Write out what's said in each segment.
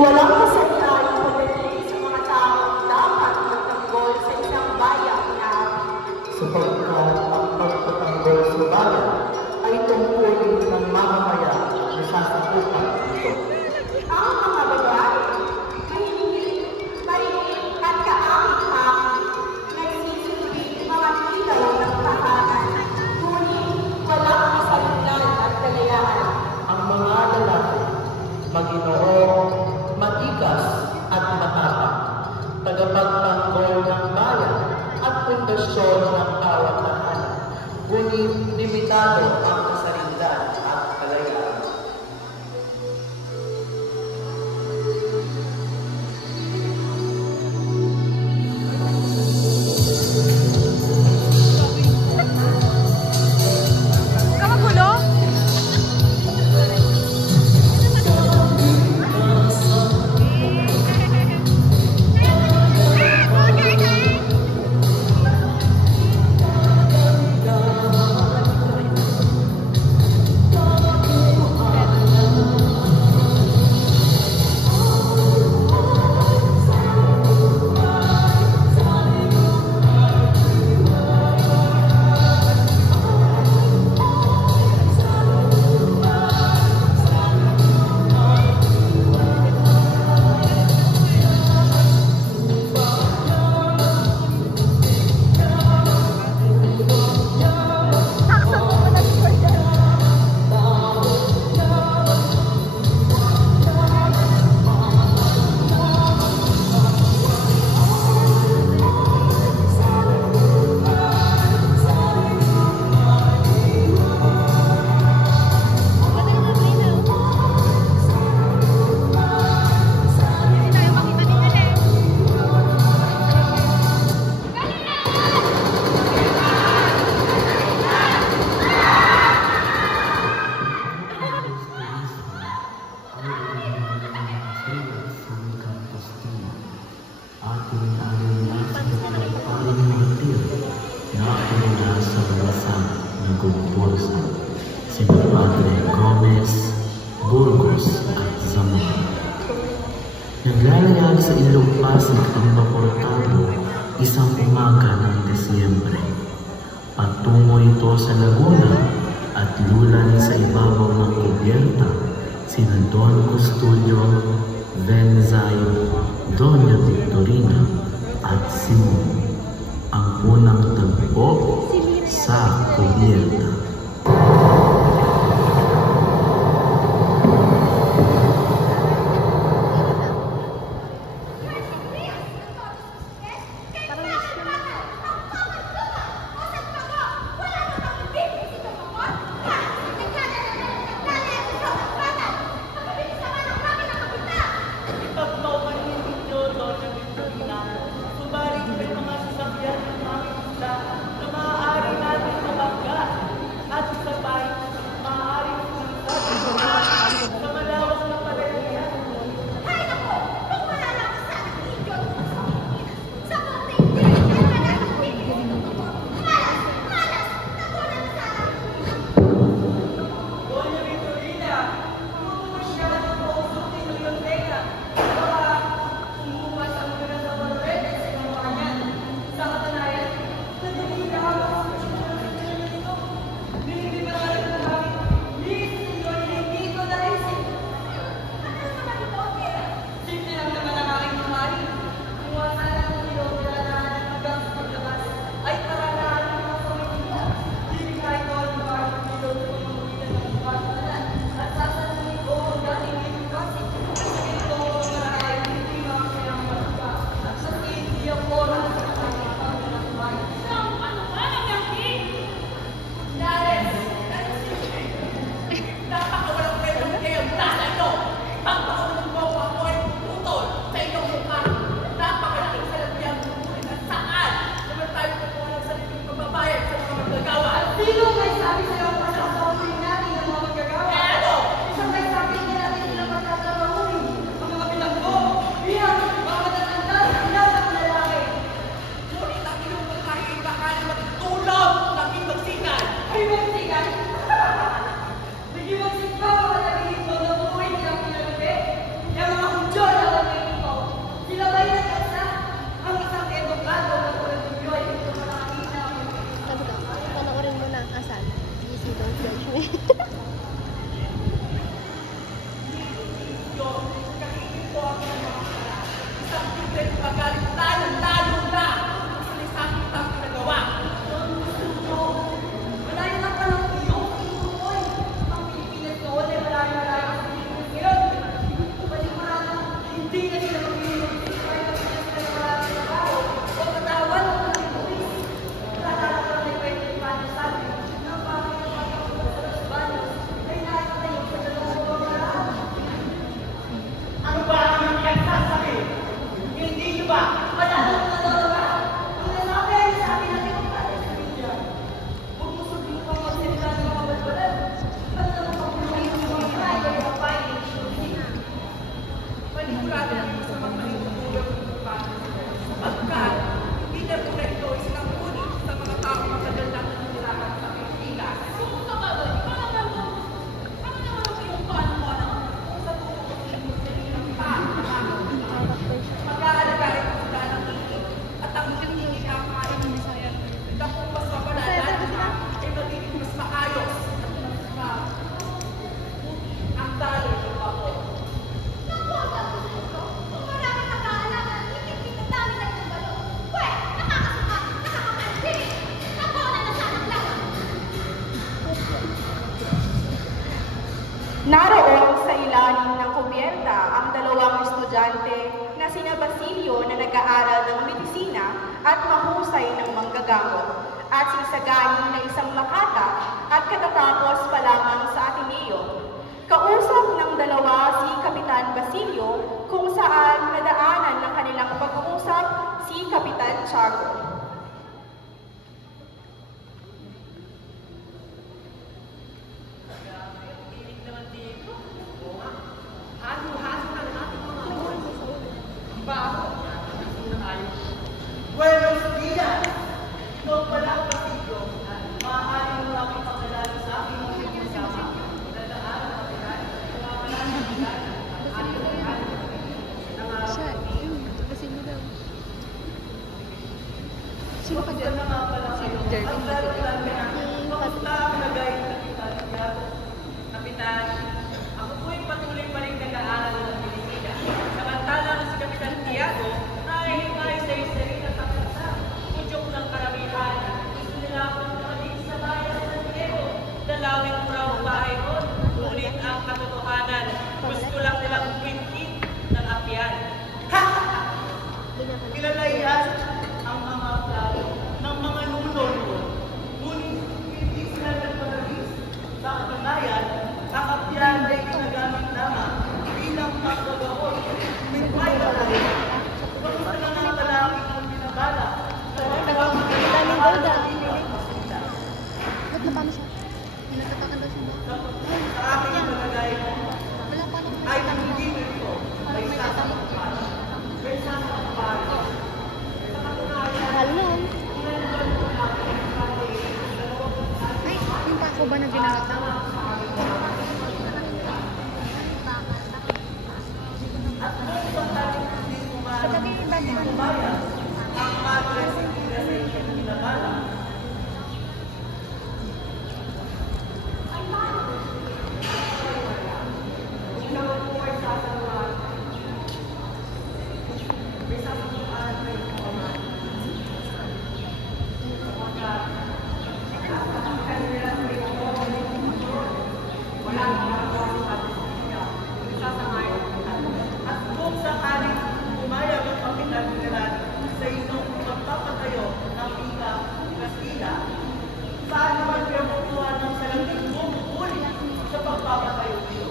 Walang kasalukuyan pagdating sa mga taong dapat magtanggol sa isang bayan na sapagkat ang pagtatanggol sa bayan ay tungkulin ng mamamayan na sasakupan ito. ang mga babae, mahilig at kaakit-akit, nagsisilbing mga ilaw ng tahanan, ngunit walang kasalukuyan at kalayaan. Ang mga lalaki, Maginoo, matigas at matapang, tagapagtanggol ng bayan at pundasyon ng bawat tahanan, ngunit limitado ang kasarinlan at kalayaan. Naglalayag sa ilog Pasig ang Maportado isang umaga ng Desyembre. Patungo ito sa Laguna at lulan sa ibabaw ng kubyerta sina Don Custodio, Venzay, Doña Victorina at Simon. Ang unang tagpo sa kubyerta. Naroon sa ilalim ng kubyerta ang dalawang estudyante na sina Basilio na nag-aaral ng medisina at mahusay ng manggagamot, at si Sagani na isang makata at katatapos pa lamang sa Ateneo. Kausap ng dalawa si Kapitan Basilio kung saan nadaanan ng kanilang pag-uusap si Kapitan Chago. Buenos dias! Ikaw pala, Basilio. Maaari mo lang ipakilala sa akin ang iyong kasama. Sino ka dyan? Si Jervin ba sila? Kamusta ang lagay ng Kapitan Tiago? Kapitan, ako po'y patuloy pa rin nag-aaral ng medisina. Samantalang si Kapitan Tiago ay may na kakanta. Kudyok ng karamihan. Gusto nila akong makaling sa bayan sa San Diego. Dalawin ko raw ang bahay ko. Ngunit ang katotohanan, gusto lang nilang kwintin ng apyan. Kilala yan ang mga plano ng mga nuno noon. Ngunit hindi sila nagpanalis. Sa katunayan, ang apyan ay ginagamit lamang bilang pagkagaon. May tayo. Kamusta na nga lalaki ng binabala? Daming golda. Ba't napano siya? Nagkatakan daw siya. Sa aking palagay, Wala pa naman. ay hindi ito ay sasampahan. May sasampahan. Sa katunayan, Mahal nun. Ay, yung pako ba na ginamit na? Katabi yung bagay na naman. ang madre sa pinasensya ng binabala. At kung sakaling pumayag ang Kapitan General sa inyong magpapatayo ng Ika Kastila, saan naman kayo kukuha ng salaking bumubuli sa pagpapatayo niyo?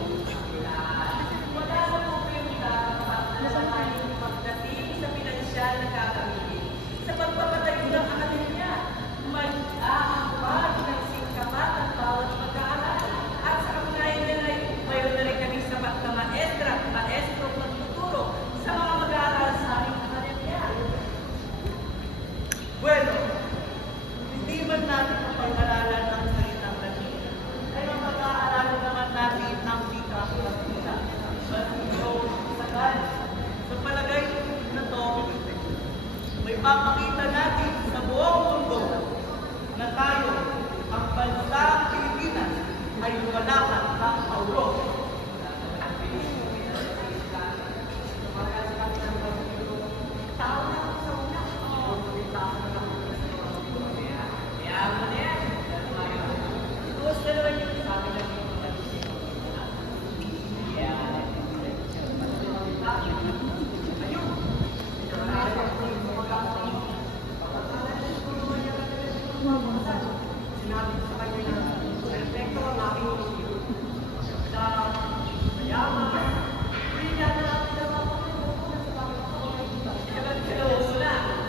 Wala sa problema at alalahanin pagdating sa pinansyal na gagamitin. Sa pagpapatayo ng akademya, mag-aambag ng singkapat ang bawat pag-aaral. At sa katunayan nila, mayroon na rin kami sapat na maestra at maestro magtuturo sa mga mag-aaral sa aming akademya. Bueno, hindi man natin mapag-aralan ang salitang Latin, ay mapag-aaralan naman natin ang Ika Kastila. Basilio Sagani. Sa palagay na to, may papakita natin sa buong mundo na tayo, ang bansang Pilipinas, ay lumalakan ng Auro.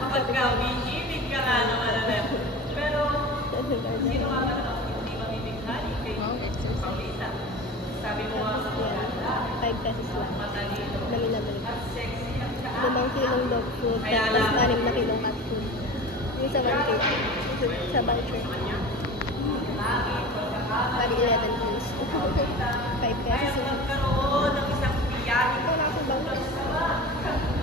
Kapag umiibig ka nga naman alam. Pero, sino nga ba naman hindi mamibighani kay Paulita? Sabi mo nga sa Olanda, 5 pesos lang. matalino Dami na balik. at sexy at 5 kilong dog food, Kaya tapos lang. 6 na kilong cat food. Yung sa 1K. Sa voucher. Bali 11 kilos. 5 Kaya pesos. magkaroon ng isang biyani Wala akong voucher.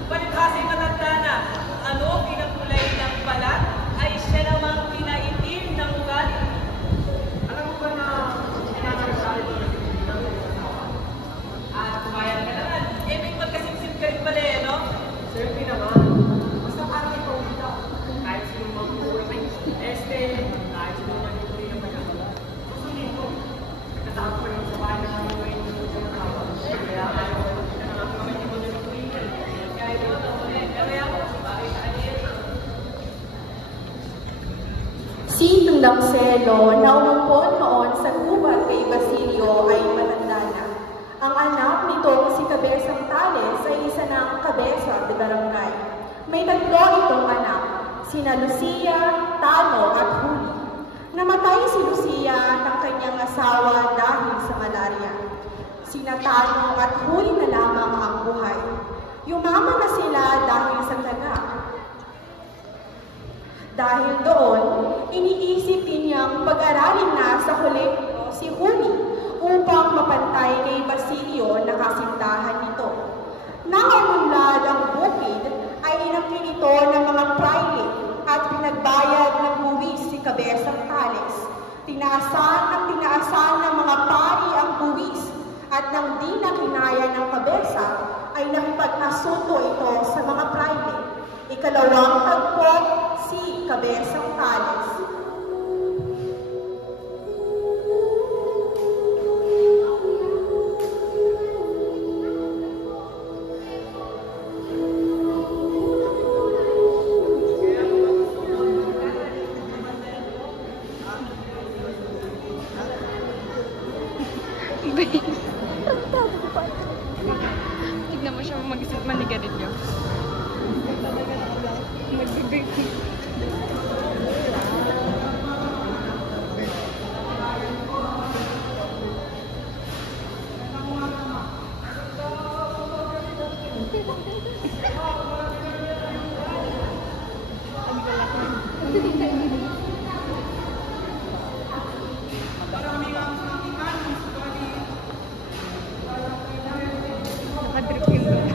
Palibhasa'y matanda na, ano pinakulay ng balat ay siya namang pinaitim ng ugali. Alam mo ba na sinasari ito ng Pilipinas? At kumayan ka naman, eh may magkasimsim ka rin pala eh, no? Siyempre naman, basta parang ikaw dito. Kahit sino mag-uwi, kahit sino mag-uwi ng pagkakala. Gusto nito, nagkatapos pa rin sa bahay ng mga dangselo na umumpon noon sa gubat kay Basilio ay matanda na. Ang anak nitong si Cabezang Tales ay isa ng kabesa de barangay. May tatlo itong anak, sina Lucia, Tano at Huli. Namatay si Lucia ng kanyang asawa dahil sa malaria. Sina Tano at Huli na lamang ang buhay. Yumaman na sila dahil sa taga. Dahil doon, iniisip din niyang pag-aralin na sa huli si Huli upang mapantay kay Basilio na kasintahan nito. Nang umunlad ang bukid, ay inangkin ito ng mga praile at pinagbayad ng buwis si Cabezang Tales. Tinaasan ng mga pari ang buwis at nang di na kinaya ng kabesa, ay nakipag-asunto ito sa mga praile. Ikalawang tagpo si Cabezang Tales. Tignan mo siya mag-isip manigarilyo. Magbibig. Nakadrip yung doon.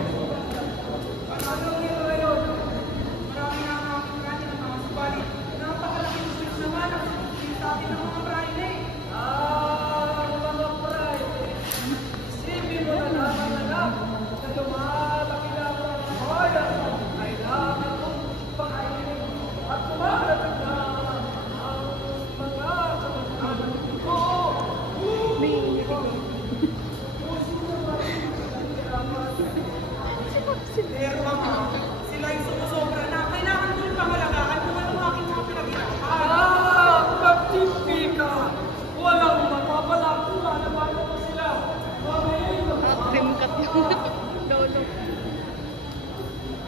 Pero mama, sila yung sumusobra na. Kailangan ko yung pangalagaan kung ano ang aking mga pinag-inahan. Magtipika! Walang mapapala kung lalaban ko sila. Rimkat yung lolo.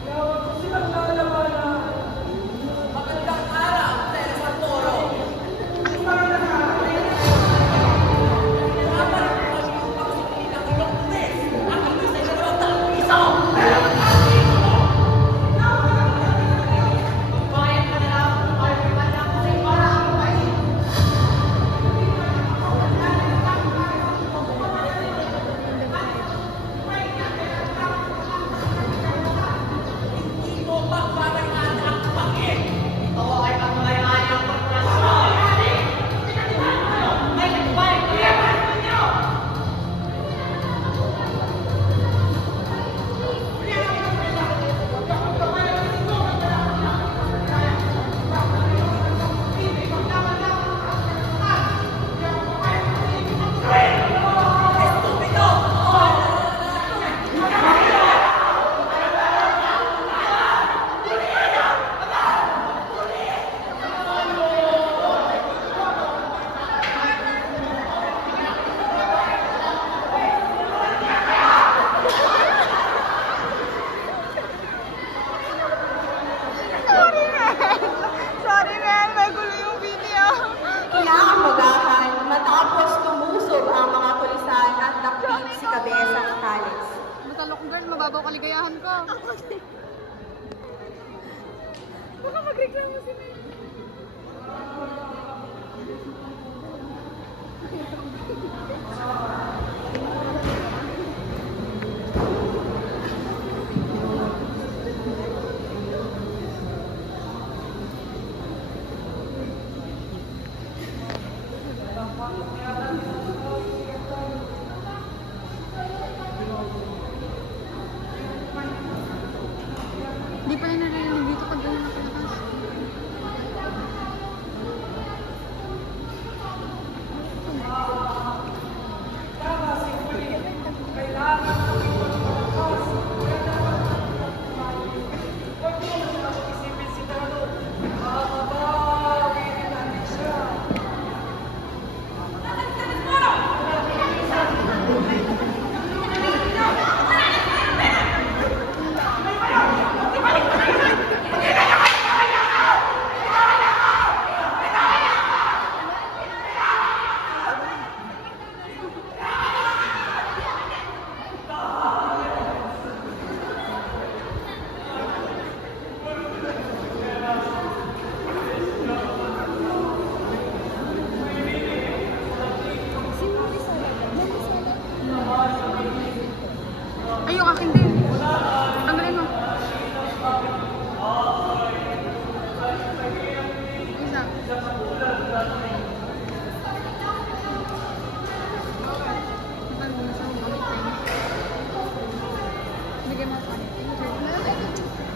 Kaya ko silang lalabanan. Magandang araw, Teresa Toro. Matalok girl, mababaw kaligayahan ko. Baka magreklamo si Mel.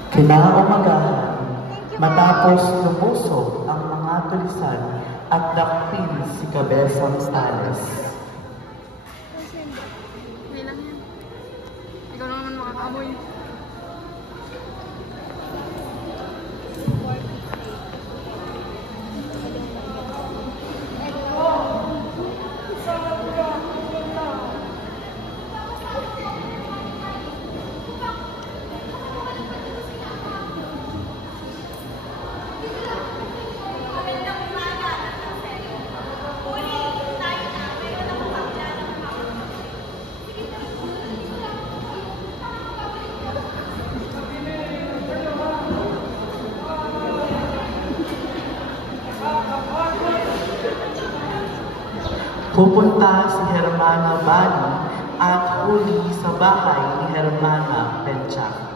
Kinaumagahan, matapos lumuso ang mga tulisan at dakpin si Cabezang Stales. Hindi lang yan. Ikaw lang naman makakamoy. Pupunta si Hermana Bani at huli sa bahay ni Hermana Penchak.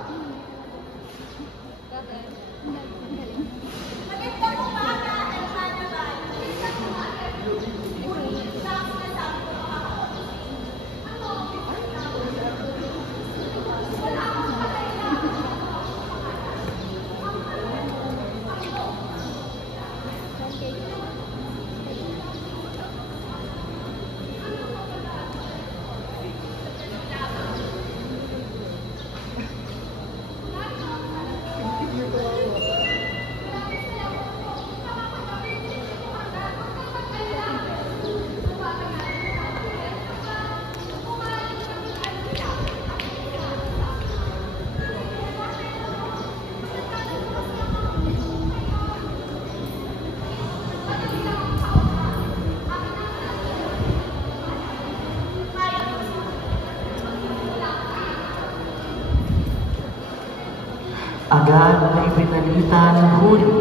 Agad na ibinalita ni Huli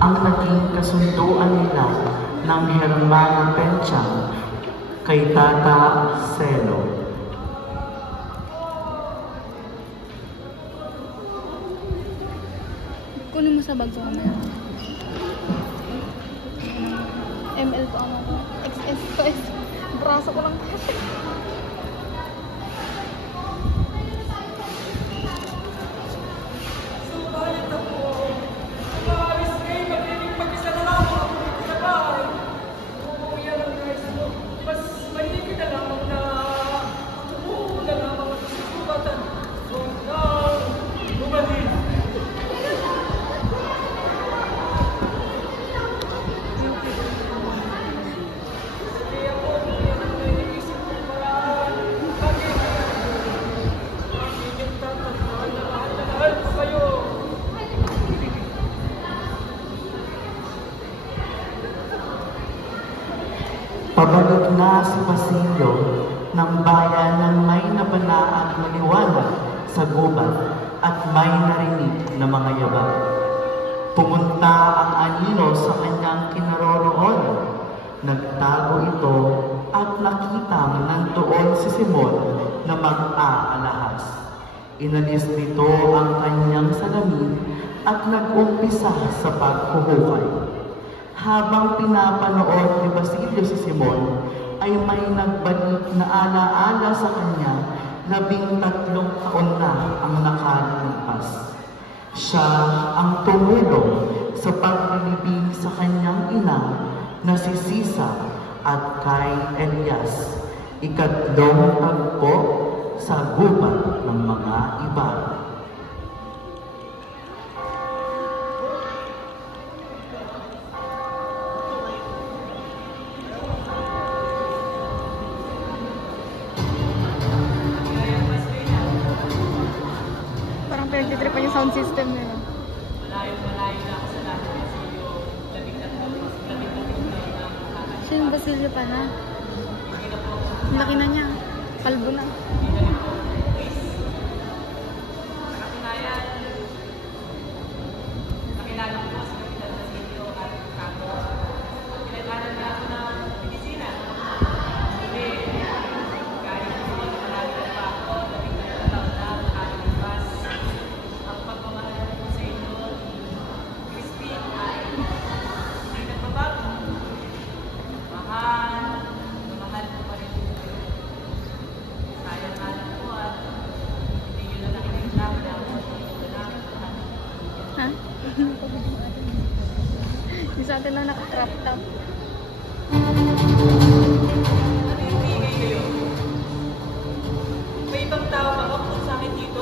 ang naging kasunduan nila ng Hermana Penchang kay Tata Selo. Kunin mo sa bag ko mamaya. ML to ano ko. XS to S. Braso ko lang kasi. Pabalik na si Basilio ng bayan ng may nabanaang maliwanag sa gubat at may narinig na mga yabag. Pumunta ang anino sa kanyang kinaroroonan. Nagtago ito at nakitang nandoon si Simon na mag-aalahas. Inalis nito ang kanyang salamin at nag-umpisa sa paghuhukay. Habang pinapanood ni Basilio si Simon, ay may nagbalik na alaala sa kanya 13 taon na ang nakalipas. Siya ang tumulong sa paglilibing sa kanyang ina na si Sisa at kay Elias, ikatlong tagpo sa gubat ng mga iba. Pinagtitripan yung sound system nila. Malayo na ako sa lahat ng Basilio. Siya yung Basilio pa na. Laki na niya. Kalbo na. Nakilala ko si Kapitan Basilio at Kako. Pinag-aral na ako ng medisina. Hindi. Kahit hindi malayo pa ako, 13 taon na nakalipas. Ang pagmamahal ko sa inyo, Crispy, ay hindi nagbabago. Mahal ko pa rin kayo. Sayang nga lang po at natin na naka-crop top. Ano yung bigay kayo? May ibang tao ba kung sa akin dito?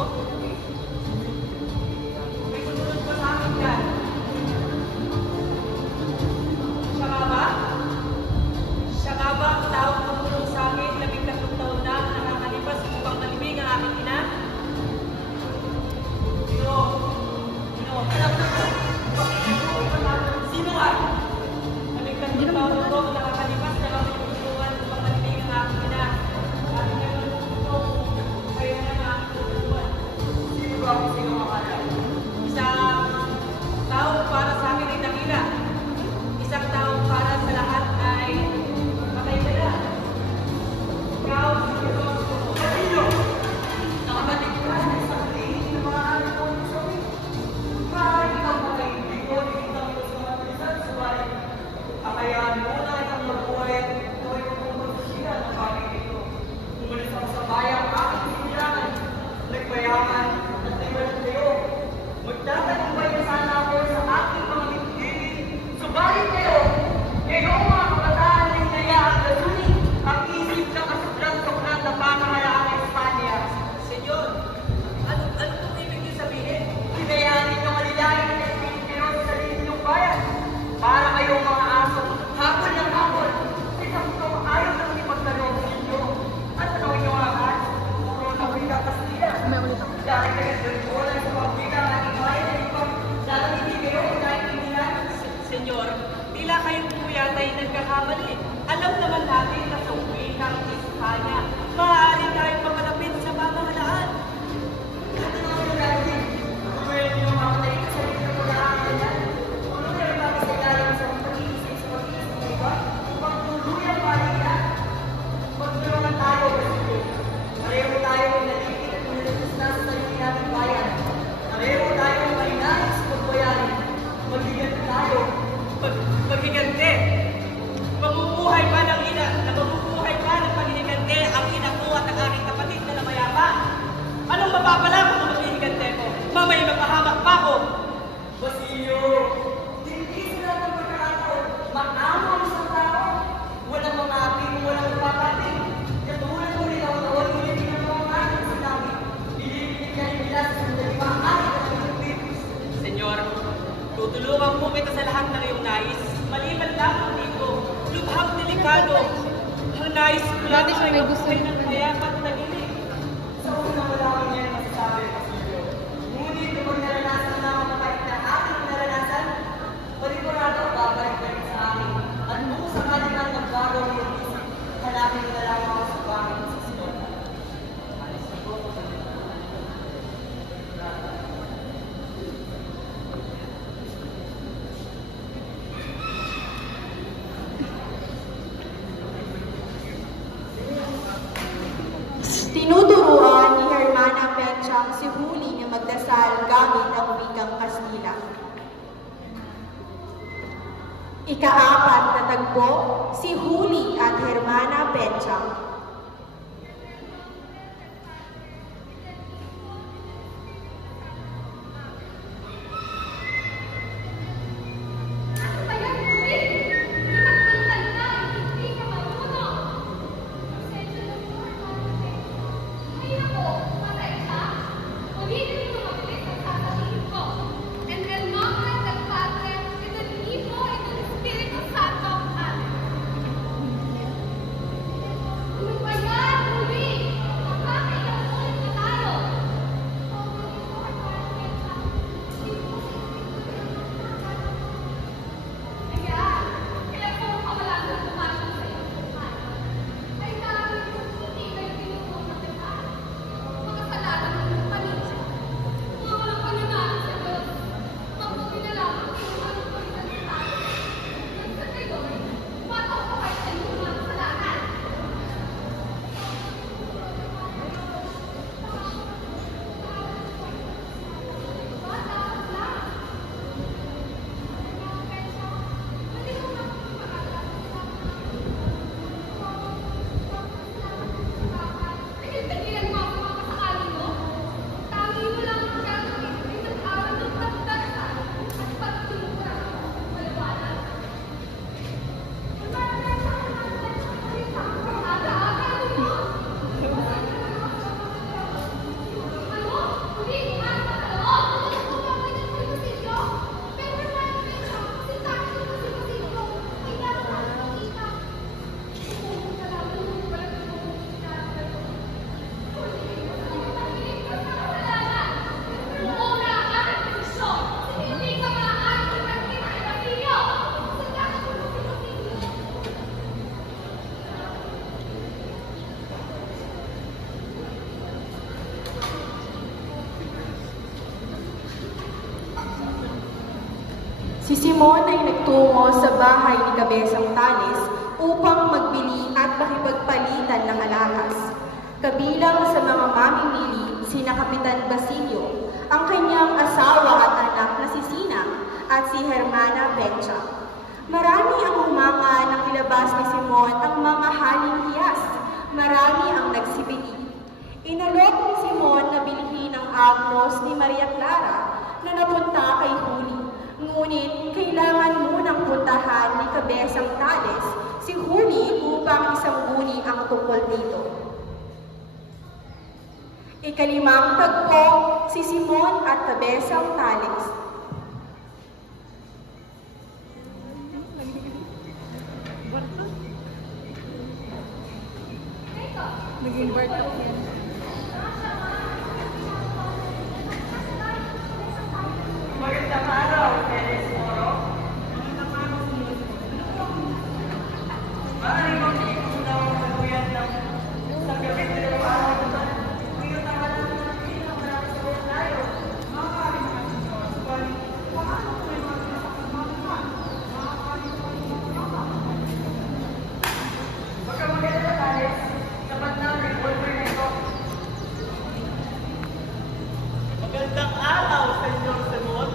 May sumunod pa sa akin yan. Siya nga ba? Siya nga ba ang taong tumulong sa akin 13 taon na nakakalipas upang malibing ang aking ina? Sino nga? 13 taon na ito nakakalipas na kami tulungan upang malibing ang aking ina. At ngayon ito, kayo na nga ang tulungan. Sino ba ang sino makala? Isang tao para sa akin ay dakila. Isang tao para sa lahat ay makaiwala. Ikaw, sino ang tulungan? Sino? Nakabalik ka sa isang tingin ng mga anak ko sa amin. Maaari kang makaibigon, hindi kang sa mga tulisan sa bahay. Kakayaan mo na itang mabuhay at tuloy ko kung siya ng bagay ito. Umalis ako sa bayan, aking sinilangan, nagmayaman at naiwanan kayo. Magtatagumpay na sana ako sa aking mga mitgilid. Subalit kayo, ngayong mga kabataan na hinayaan na sulit ang isip ng kasuklan-suklan na pamahalaan ng Espanya. Senyor, ano itong ibig niyo sabihin? Hinayaan ninyong malilayin ng Pilipino sa sarili ninyong bayan. Para kayong mga aso, hapon ng hapon, isang itong ayaw ng ipagtanong ninyo. At ano inyong mga kahit? Puro na wika Kastila. Dahil kayo wala sa pagwika ng ating bayan na ipag, dahil hindi kayo naiintindihan. Senyor, tila kayong po yata ay nagkakamali. Alam naman natin na sa wikang Espanya, maaari tayong mapalapit sa pamahalaan. Katanong nyo natin, kung meron nyo mga mataling sa sarili ng pag-aaral yan, kung ano meron namin sa ilalim sa pag-iisip sa pag-iisip ng iba, upang tuluyang palihan, magtulungan tayo kasi pareho tayo naligid at nilagos na sa sarili nating bayan. Pareho tayo malinais sa pagbayarin. Magigante tayo. Magigante? Mamumuhay pa ng ina, na mamumuhay pa ng pagigante ang ina ko at ang aking kapatid na namayapa. Anong mapapala ko kung magigante ko? Mamay mapahamak pa ako. Basilio, hindi sila ng pagkakataon. Mag-amo ang isang tao. Walang mga api kung walang napapating. Katulad mo rin ako taon, hindi na mga anak sa namin. Binibigyan nila sa sandali maaari at pagkakapit. Senyor, tutulungan po kita sa lahat ng iyong nais. Maliban lang dito, lubhang delikado. Ang nais ko lang Dati siya ay may gusto mabuhay niya. ng kayapat na gilig. Sa una wala kang yan masasabi, Basilio. Ngunit kapag naranasan na ang mapait na aking naranasan, panigurado babalik-balik sa akin. At kung sakaling ang nagbago ang iyong isip, hanapin mo na lang ako sa pangin sa sinod. Tinuturuan ni Hermana Penchang si Huli na magdasal gamit ang wikang Kastila. Ika-4 na tagpo, si Huli at Hermana Penchang. Simon ay nagtungo sa bahay ni Kabesang Tales upang magbili at makipagpalitan ng alahas. Kabilang sa mga mamimili, sina Kapitan Basilio, ang kanyang asawa at anak na si Sina at si Hermana Bencha. Marami ang humanga nang ilabas ni Simon ang mga haling hiyas. Marami ang nagsibili. Inalok ni Simon na bilhin ang agnos ni Maria Clara na napunta kay Huli. Ngunit kailangan munang puntahan ni Kabesang Tales si Huli upang isangguni ang tungkol dito. Ikalimang tagpo, si Simon at Kabesang Tales. Naging bartok yan. Magandang araw, Teres Moro. Maaari bang ipunaw ang kaluyan ng sa gabi na dalawang araw ito? Ngayon ang alam ng Pilipino na sa buong tayo. Maaari mga sinyo, subalit, paano ko yung mga pinapakamaman? Maaari ko yung mga Baka maganda tayo, sapat na ang revolver na ito. Magandang araw, Senyor Simon.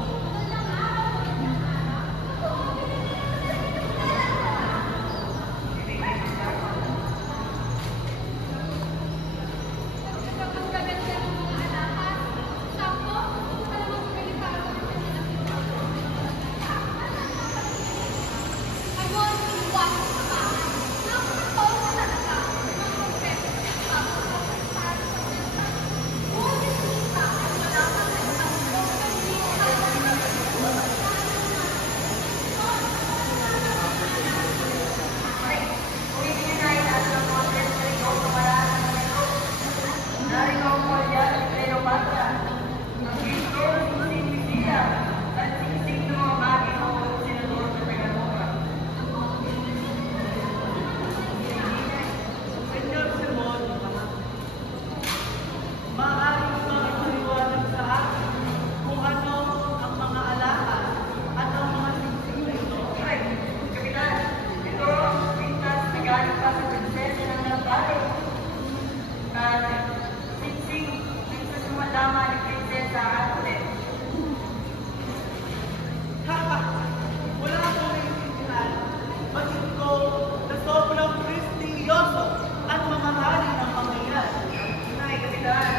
Senyor Simon, maaari mo bang ipaliwanag sa akin kung ano ang mga alahas at ang mga singsing na ito? Ay, Kapitan, ito ang pintas na galing pa sa prinsesa ng Nambale. At singsing ay sa sumadama ni Prinsesa Antoinette. Haha! Wala akong naiintindihan. Masin ko na sobrang prestigyoso at mamahalin ang mga yan. Ay, Kapitan,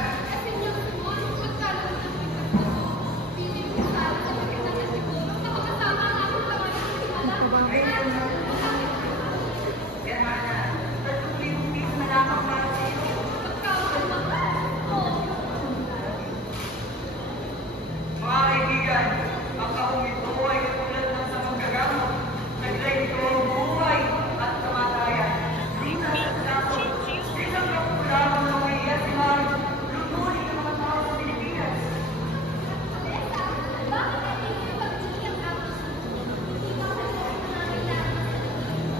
Hermana, nagsulit-ulit na lamang para sa iyo. Mga kaibigan, ang kahong ito ay katulad ng sa magkagamot. Naglay ito ang buhay at kamatayan. Di na nagtakot. Isang kapulamang ng iya sila lutuli ng mga tao sa Pilipinas.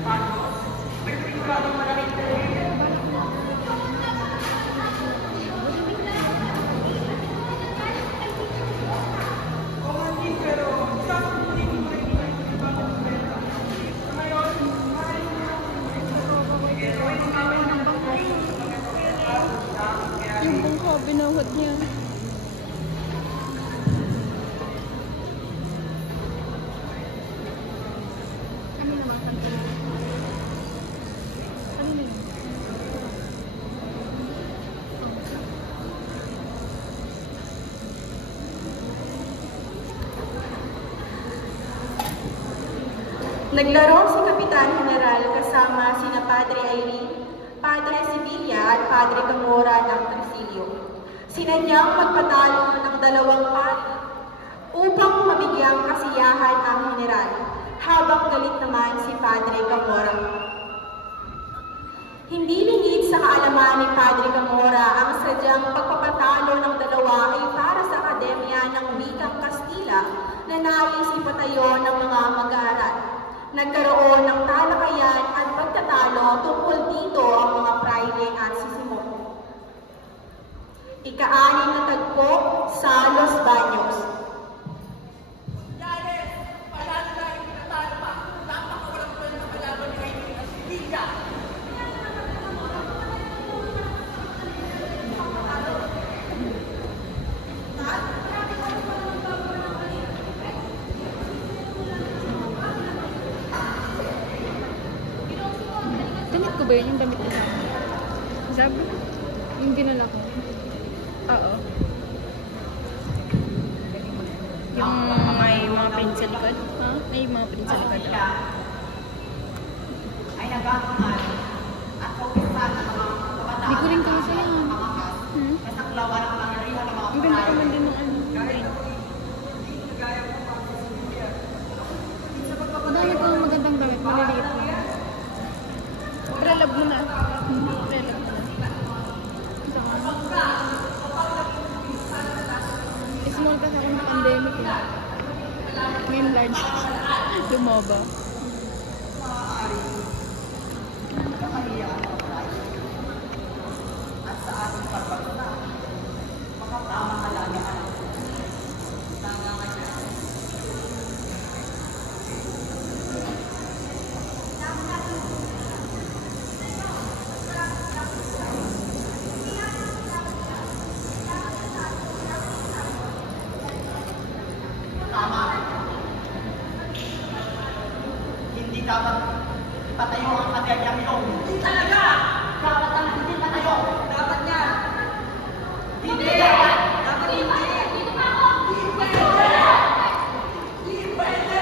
Agos, may piniguradong maraming television. Oo, hindi, pero sasagutin ko rin ito yung ibang problema. Sa ngayon, maaaring mo lang Yung bangka, binuhod niya. Ano naman kanina? Kanina yun? Naglaro si Kapitan General kasama sina Padre Irene, Padre Sevilla at Padre Camora ng Tresillo. Sinadyang magpatalo ng dalawang pari upang mabigyang kasiyahan ang general, habang galit naman si Padre Camora. Hindi lingid sa kaalaman ni Padre Camora ang sadyang pagpapatalo ng dalawa ay para sa Akademya ng Wikang Kastila na nais ipatayo ng mga mag-aaral. Nagkaroon ng talakayan at pagtatalo tungkol dito ang mga praile at si Simon. Ika-anim na tagpo sa Los Baños. Dale, palalo tayo yun? Yung damit ko sa akin. Sabi? Yung dinala ko. Oo. Yung may mga print sa likod. Ha? May mga print sa likod. Ay nagahangal at upisan ng mga kabataan. Di ko rin kayo sa'yo. Nasaklawan ang mga rihan ng mga Ang ganda naman din ng ano. Dami ko magandang damit. Maliliit mo. Prelab mo na. Prelab mo na. Small kasi ako na pandemic eh. Ngayon large. Lumaba. at sa ating pagbagta, makapamahalagaan ng mga hindi dapat patayo ang kanyang ilong. Hindi talaga! Dapat ang hindi patayo. Dapat nga. Hindi! Dapat hindi! Dito pa ako! Hindi pwede! Hindi pwede!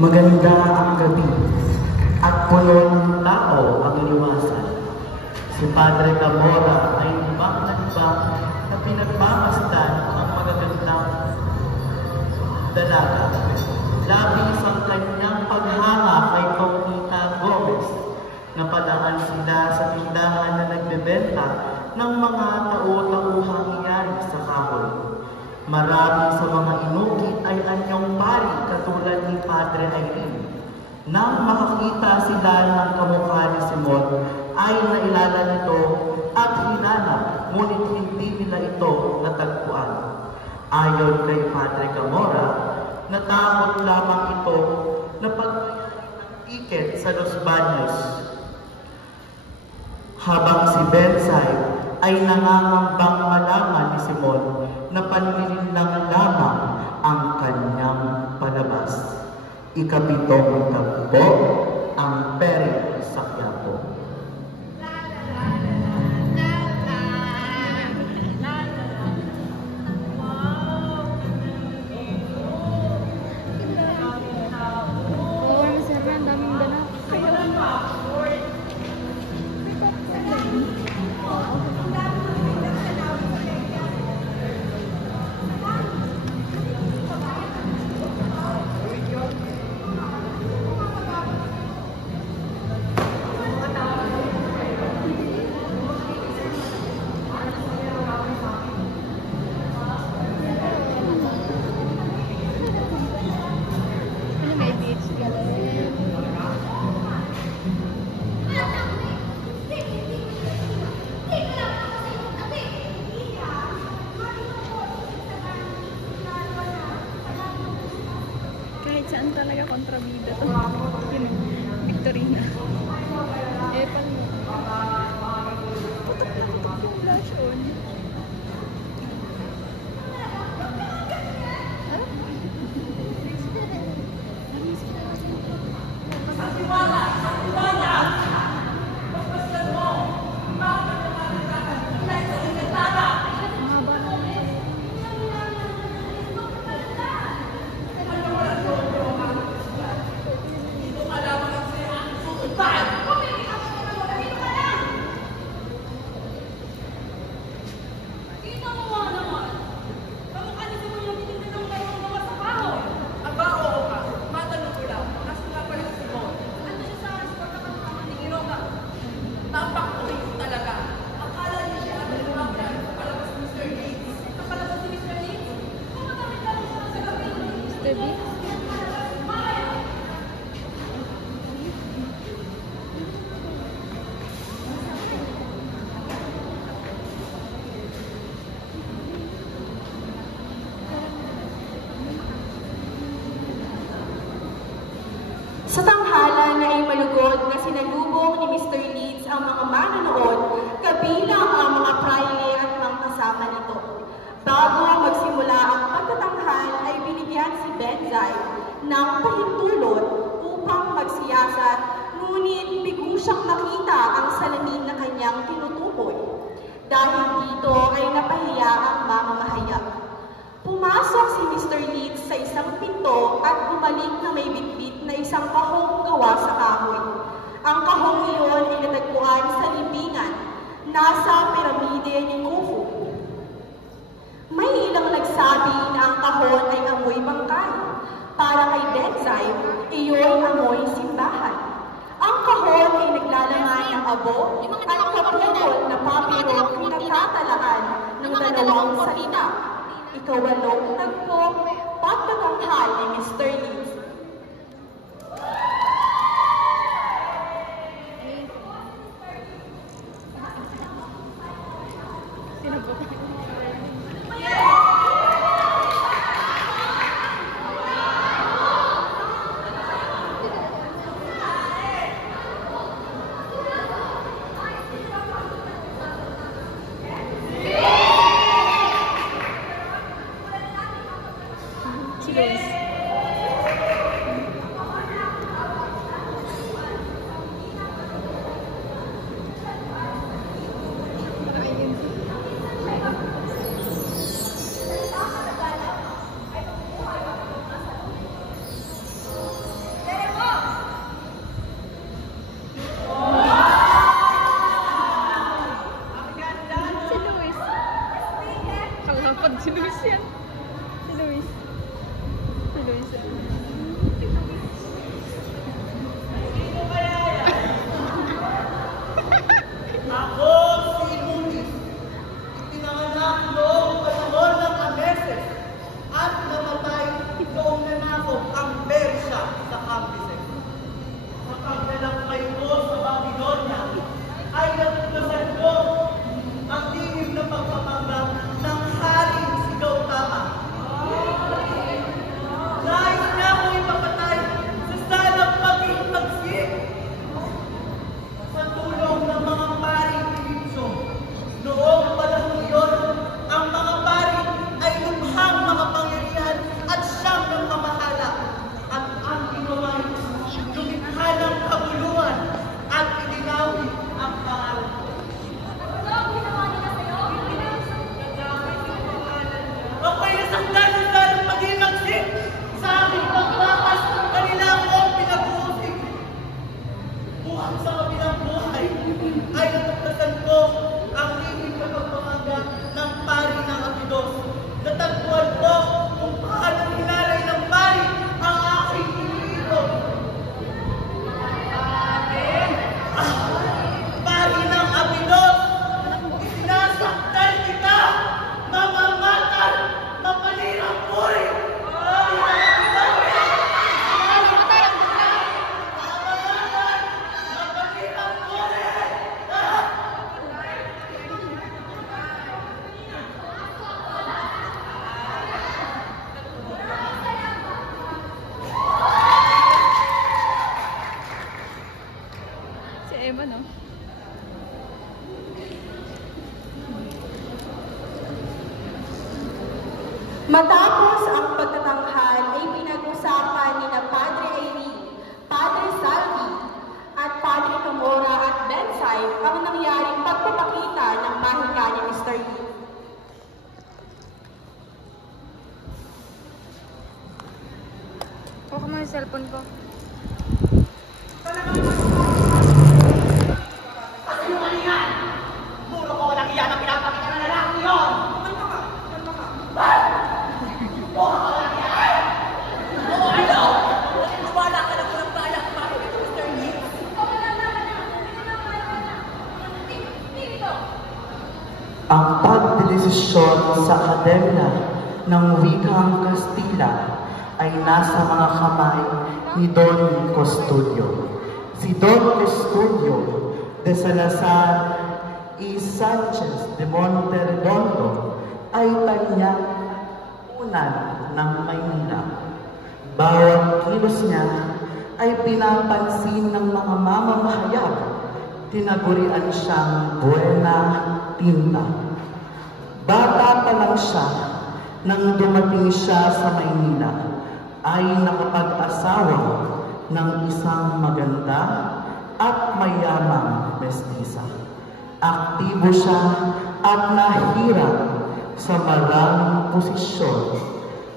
Maganda ang gabi at puno ng tao ang iniwasan. Si Padre Camora ay nibang-nibang na pinagmamasdan ang magagandang dalaga. Labis ang kanyang paghanga kay Tongita Gomez. Napadaan sila sa tindahan na nagbebenta ng mga tao-tauhang iyari sa kahoy. Marami sa mga inuki ay anyong pari katulad ni Padre Irene. Nang makakita sila ng kamukha ni Simon, ay nailala nito at hinanap, ngunit hindi nila ito natagpuan. Ayon kay Padre Camora, natakot lamang ito na pag-ikit sa Los Baños. Habang si Bensay ay nangangambang malaman ni Simon na panlilin lang lamang ang kanyang palabas. Ikapitong tagpo ang peri sa Quiapo. Kahit saan talaga kontrabida to. Yun, Victorina. Eh, pang putok na putok yung blush on. Sa tanghalan na ay malugod na sinalubong ni Mr. Leeds ang mga manonood, kabilang ang mga praile at mga kasama nito. Bago magsimula ang pagtatanghal ay binigyan si Benzay ng pahintulot upang siyang makita ang salamin na kanyang tinutukoy. Dahil dito ay napahiya ang mamamahayag. Pumasok si Mr. Leeds sa isang pinto at bumalik na may bitbit na isang kahong gawa sa kahoy. Ang kahong iyon ay natagpuan sa libingan, nasa piramide ni Khufu. May ilang nagsabi na ang kahon ay amoy bangkay. Para kay Denzai, iyon amoy simbahan. Ang kahon ay naglalaman ng abo at kaputol na papiro na tatalaan ng dalawang salita. Ikawalong tagpo, pagtatanghal ni Mr. Leeds. Si Luis yan. Si Luis. Si Luis. Sino kaya yan? Ako si Luis. Itinanganak noong panahon ng Ameses at namatay noong nanakop ang Persya sa Cambyses. Sa paglalakbay ko sa Babylonia ay natuklasan ko ang lihim na pagpapanggap ng hari si Gautama. Nais niya akong ipapatay sa salang pag-iipagsik. Sa tulong ng mga pari Pilipso, noong panahon iyon, ang mga pari ay lubhang makapangyarihan at siyang ng mamahala. At ang ginawa niya, lumikha ng kabuluhan at ilinawi ang pangalan ko. Ako'y nasaktan sa salang pag-iipagsik. Sa aking paglakas, kanila akong pinag-uusig. Buhat sa kabilang buhay, ay natuklasan ko ang lihim na pagpamangga ng pari ng Apidos. Natagpuan ko kung paano hinalay ng pari ang aking iniito. Pari ng Apidos, isinasaktan kita, mamamatan, mapalirang puri. Si Emma, no? Matapos ang pagtatanghal ay pinag-usapan ni na Padre Irene, Padre Salvi, at Padre Camora at Denzai ang nangyaring pagpapakita ng mahika ni Mr. Lee. Huwag mo yung cellphone ko. Puro ko walang iyan ang pinapakita na lalaki yun! Puro ko walang iyan! Oo, ano? Wala ka na walang balak para kay Mr. Lee. Ang pagdedesisyon sa Akademya ng Wikang Kastila ay nasa mga kamay ni Don Custodio. Si Don Custodio de Salazar y Sanchez de Monterredondo ay kanyang unan ng Maynila. Bawat kilos niya ay pinapansin ng mga mamamahayag. Tinagurian siyang Buena Tinta. Bata pa lang siya nang dumating siya sa Maynila ay nakapag-asawa ng isang maganda, at mayamang mestiza. Aktibo siya at nahirap sa maraming posisyon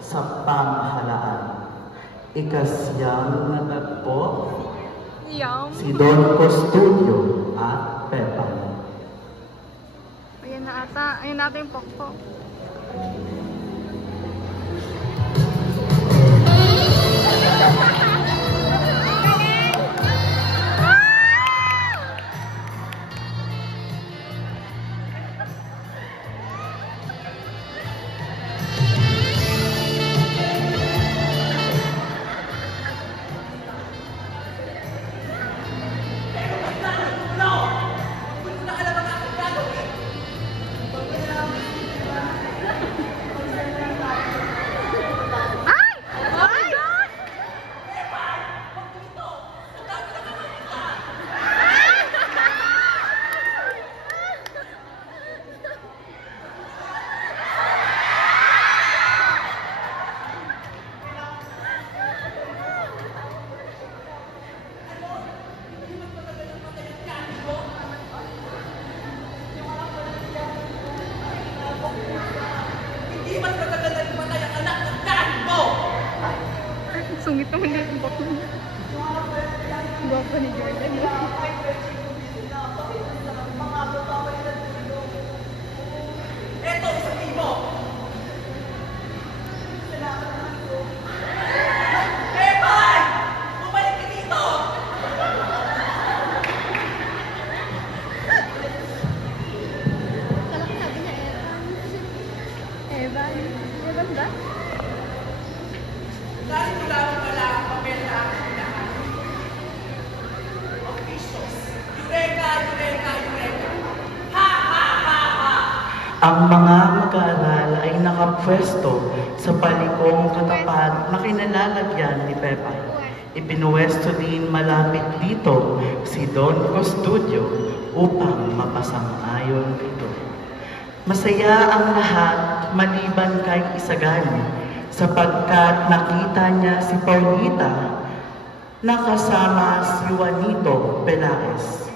sa pamahalaan. Ikasyam na tagpo, si Don Custodio at Pepa. Ayan na ata. Ayan na ata yung pokpok. Sungit naman din yung bako niya. Guwapo ni Jordan. Eto, sabihin mo! Epay! Bumalik ka dito! Kala ko sabi niya Evan. Evan ba? Dahil ko lang pala ang papel na aking lahat. Officials. Eureka! Eureka! Eureka! Ha! Ha! Ha! Ha! Ang mga mag-aaral ay nakapwesto sa palikong katapat na kinalalagyan ni Pepa. Ipinuwesto din malapit dito si Don Custodio upang mapasang-ayon dito. Masaya ang lahat maliban kay Isagani sapagkat nakita niya si Paulita na kasama si Juanito Pelaez.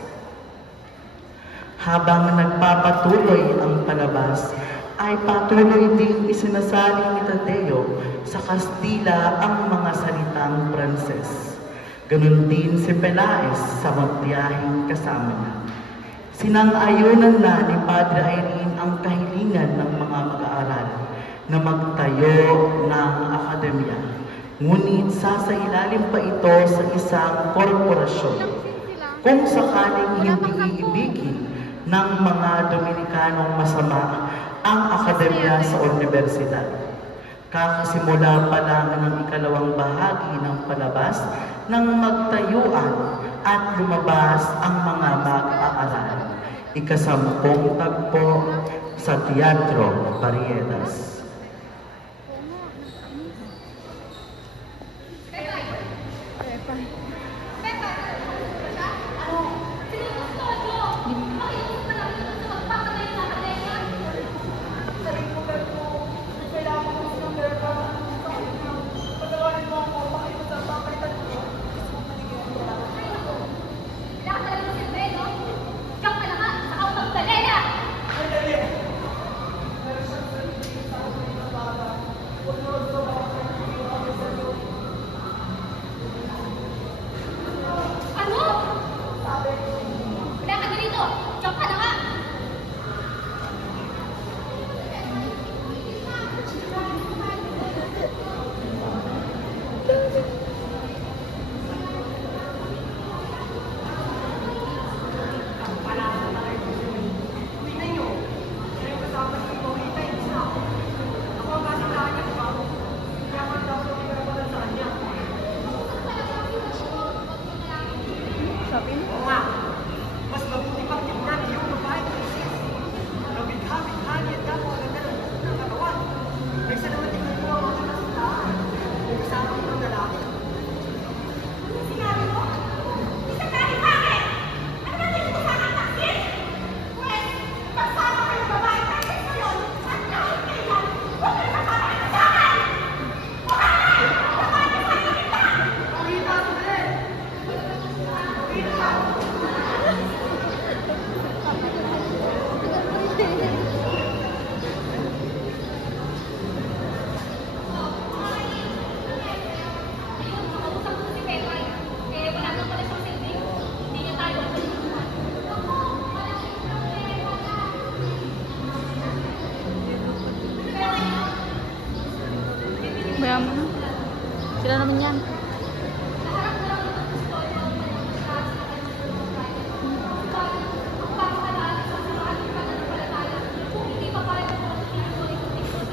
Habang nagpapatuloy ang palabas, ay patuloy din isinasali ni Tadeo sa Kastila ang mga salitang Pranses. Ganun din si Pelaez sa magtiyahing kasama niya. Sinang-ayunan na ni Padre Irene ang kahilingan ng mga mag-aaral na magtayo ng akademya. Ngunit sasailalim pa ito sa isang korporasyon. Kung sakaling hindi iibigin ng mga Dominikanong masama ang akademya sa universidad. Kakasimula pa lang ng ikalawang bahagi ng palabas ng magtayuan at lumabas ang mga mag-aaral. Ikasampung tagpo sa Teatro Parietas.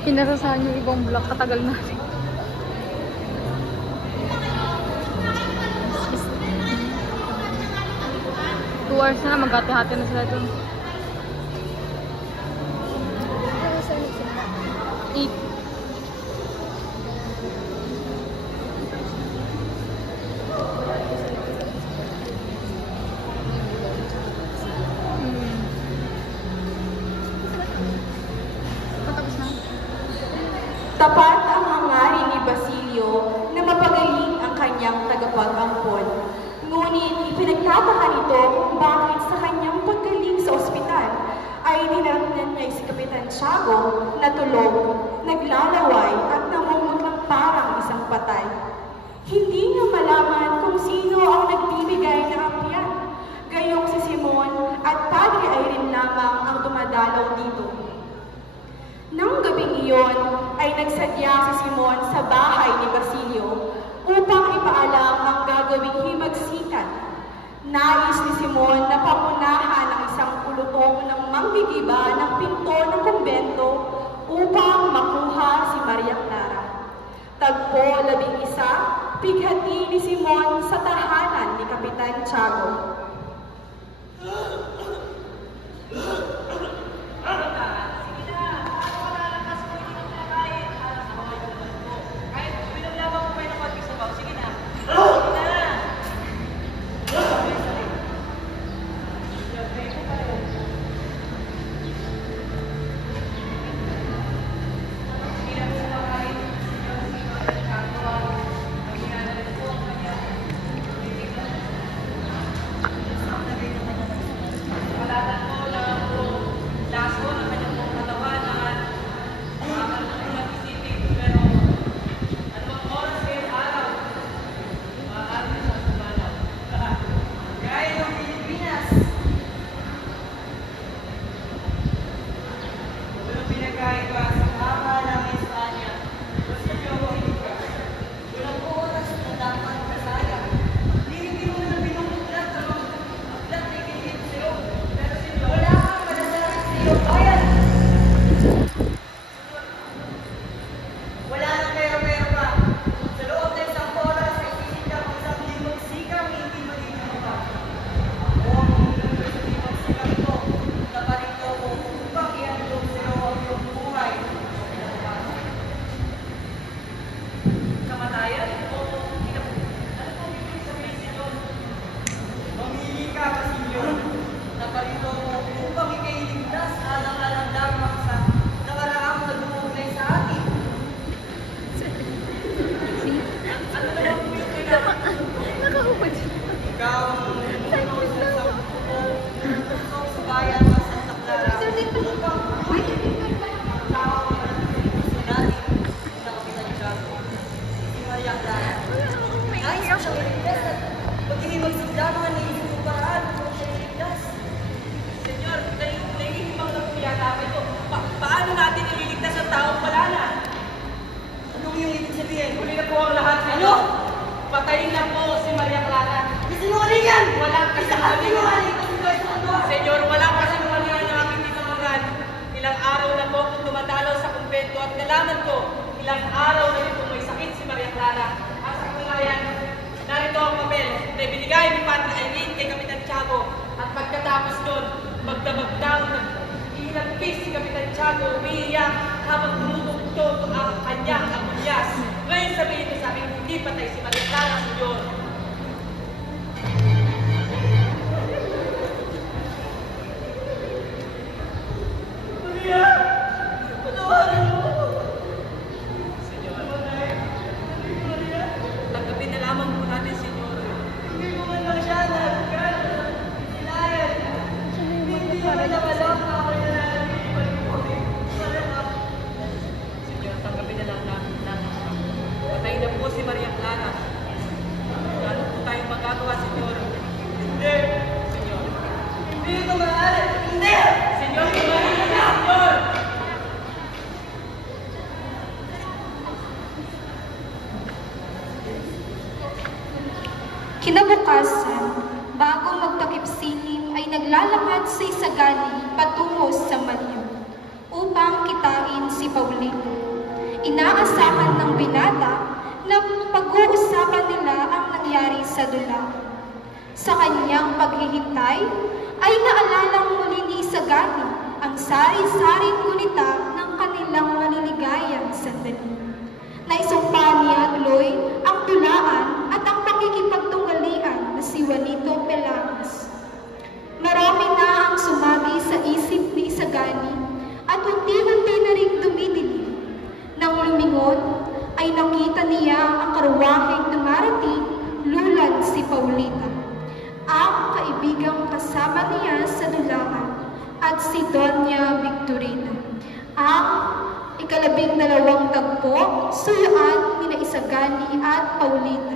Pinasasahan yung ibang vlog, katagal na. 2 hours na, maghati-hati na sila dun. 8. Patapos na. Tapat ang hangarin ni Basilio na mapagaling ang kanyang tagapag-ampon. Ngunit ipinagtataka nito kung bakit sa kanyang paggaling sa ospital ay dinarapnan niya si Kapitan Tiago na tulog, naglalaway at namumutlang parang isang patay. Hindi niya malaman kung sino ang nagbibigay ng ampyan. Gayong si Simon at Padre Irene lamang ang dumadalaw dito. Nang gabing iyon ay nagsadya si Simon sa bahay ni Basilio upang ipaalam ang gagawing himagsikan. Nais ni Simon na pangunahan ang isang pulutong ng manggigiba ng pinto ng kumbento upang makuha si Maria Clara. Tagpo 11, pighati ni Simon sa tahanan ni Kapitan Tiago. Patayin na po si Maria Clara. Sinungaling yan! Walang kasinungalingan. Senyor, walang kasinungalingan ng aking tinanungan. Ilang araw na po kung dumadalaw sa kumbento at nalaman ko, ilang araw na rin may sakit si Maria Clara. At sa katunayan, narito ang papel na ibinigay ni Padre Irene kay Kapitan Tiago. At pagkatapos nun, magdamag-damag, inagpis si Kapitan Tiago, umiiyak habang tumutugtog ang kanyang amunyas. Ngayon sabihin niyo sa akin, hindi patay si Maria Clara, Senyor. Maria! Patawarin mo! Senyor, Maria! Tanggapin na lamang po natin, Senyor. Hindi mo man lang siya nalagan. Sinayan. Hindi mo man nakalak na ako yung nalagay. Senyor, tanggapin na lang natin. Patay na po si Maria Clara. Ano po tayong magagawa, Senyor? Hindi! Senyor. Hindi ito maaari! Hindi! Senyor, kumain na, Senyor! Kinabukasan, bago magtakip-silim ay naglalakad sa Isagani patungo sa Maliw upang kitain si Paulino. inaasahan ng binata na pag-uusapan nila ang nangyari sa dula. Sa kanyang paghihintay, ay naalalang muli ni Isagani ang sari-saring gunita ng kanilang maliligayang sandali. Naisumpa niya tuloy ang dulaan at ang pakikipagtunggalian na si Juanito Pelamas. Marami na ang sumagi sa isip ni Isagani at unti-unti na rin dumidilim. Nang lumingon, ay nakita niya ang karwaheng dumarating lulad si Paulita, ang kaibigang kasama niya sa dulaan, at si Doña Victorina, ang ika-12 tagpo, suyaan ni Isagani at Paulita.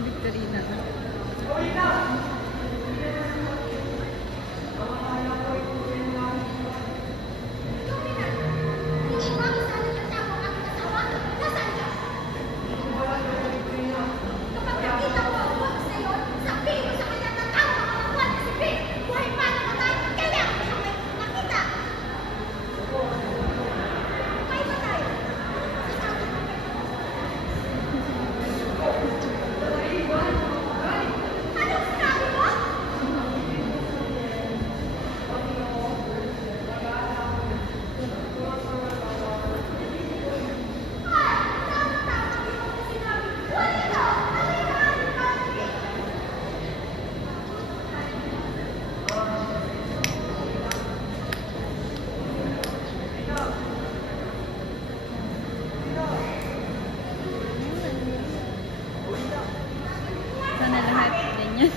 Victorina. Sana lahat ganyan.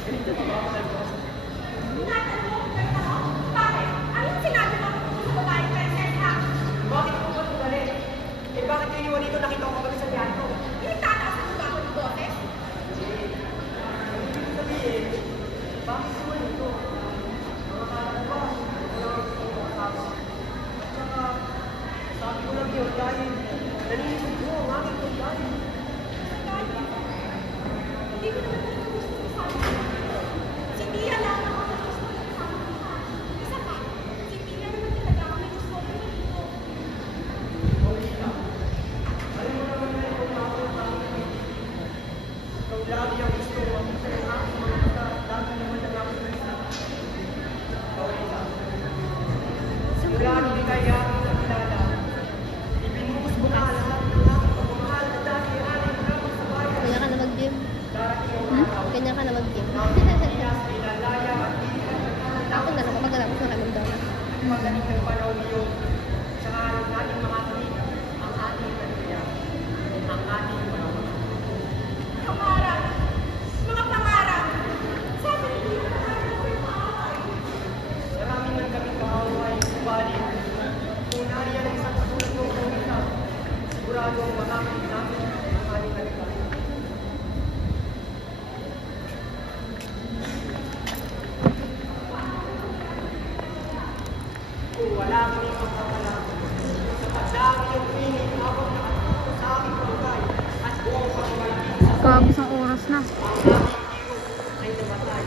Bakit po ba tumalit? Eh bakit kayo Juanito nakita ko kami sa biyahe ko? Hindi tataas ang ba ako ng boses? Sabihin, bakit si Juanito? Nakakala ba? Wala ko sa kasama. At saka, sabi ko lang yun dahil naninig ko ang aking pagkain. Hindi ko naman talaga gusto ko sa akin. Si Tia lang ako na gusto ko sa akin. Isa pa, si Tia naman talaga ako may gusto ko dito. Paulita, alam mo naman na ikaw na ako ng aking pag-ibig. Ikaw lagi ang gusto ko ang gusto ng aking mga mata at lagi naman ang aking mga Paulita, simula nung ika'y aking nakilala, ibinuhos mo na lahat ng aking pagmamahal at dati ay naman sa bayan. Kanya ka na mag-gym. Kanya ka na mag-gym. Ako na lang, pagkatapos na kami daw. Magaling ng panahon niyo sa araw natin mga kamig, ang ating pamilya, ang ating mga pangarap, mga pangarap. Sabi niyo na natin ako'y maaway. Marami man kaming kaaway, subalit, kung nariyan ang isang katulad mong kumita, sigurado ang makakit namin ang ating kalimutan. Kung wala kami pagkakalaman, sa pagdami yung pinig habang nakatuto sa aming barangay at buong pagkakalin sa Kami isang oras na. ang aming hero ay namatay.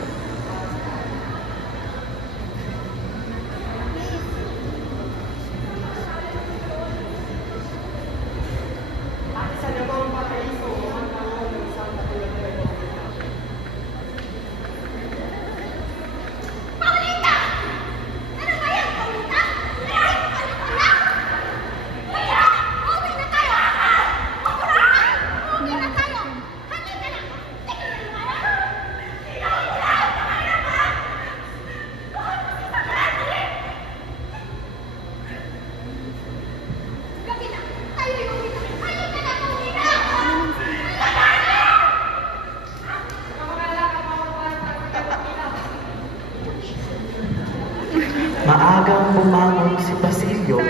At sa namang paraiso ang taong ng isang katulad ng Paulita. Paulita! Ano ba yan, Paulita? Ay, ano ka na? Kaya, okay na tayo! Okay na tayo! Halika na! Tingnan mo naman! Gabi na! Tayo yung halika na, Paulita! Maagang bumangon si Basilio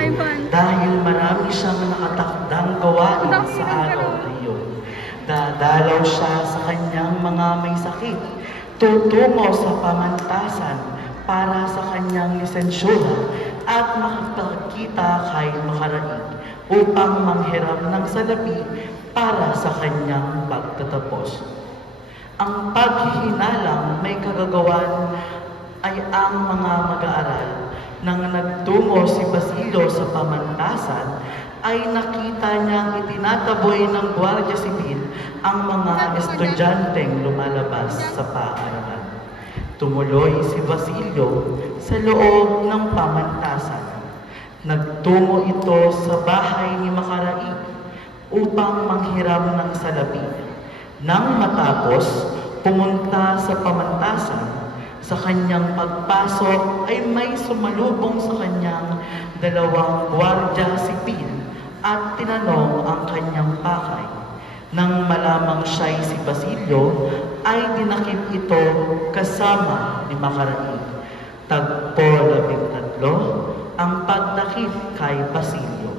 dahil marami siyang nakatakdang gawain sa araw na iyon. Dadalaw siya sa kanyang mga may sakit, tutungo sa pamantasan para sa kanyang lisensyura at makapagkita kay Makaraig upang manghiram ng salapi para sa kanyang pagtatapos. Ang paghihinalang may kagagawan ay ang mga mag-aaral. Nang nagtungo si Basilio sa pamantasan, ay nakita niyang itinataboy ng Guardia Sibil ang mga estudyanteng lumalabas sa paaralan. Tumuloy si Basilio sa loob ng pamantasan. Nagtungo ito sa bahay ni Makaraig upang manghiram ng salapi. Nang matapos, pumunta sa pamantasan. Sa kanyang pagpasok ay may sumalubong sa kanyang dalawang Guardia Sibil at tinanong ang kanyang pakay. Nang malamang siya'y si Basilio, ay dinakip ito kasama ni Makaraig. Tagpo 13 ang pagdakip kay Basilio.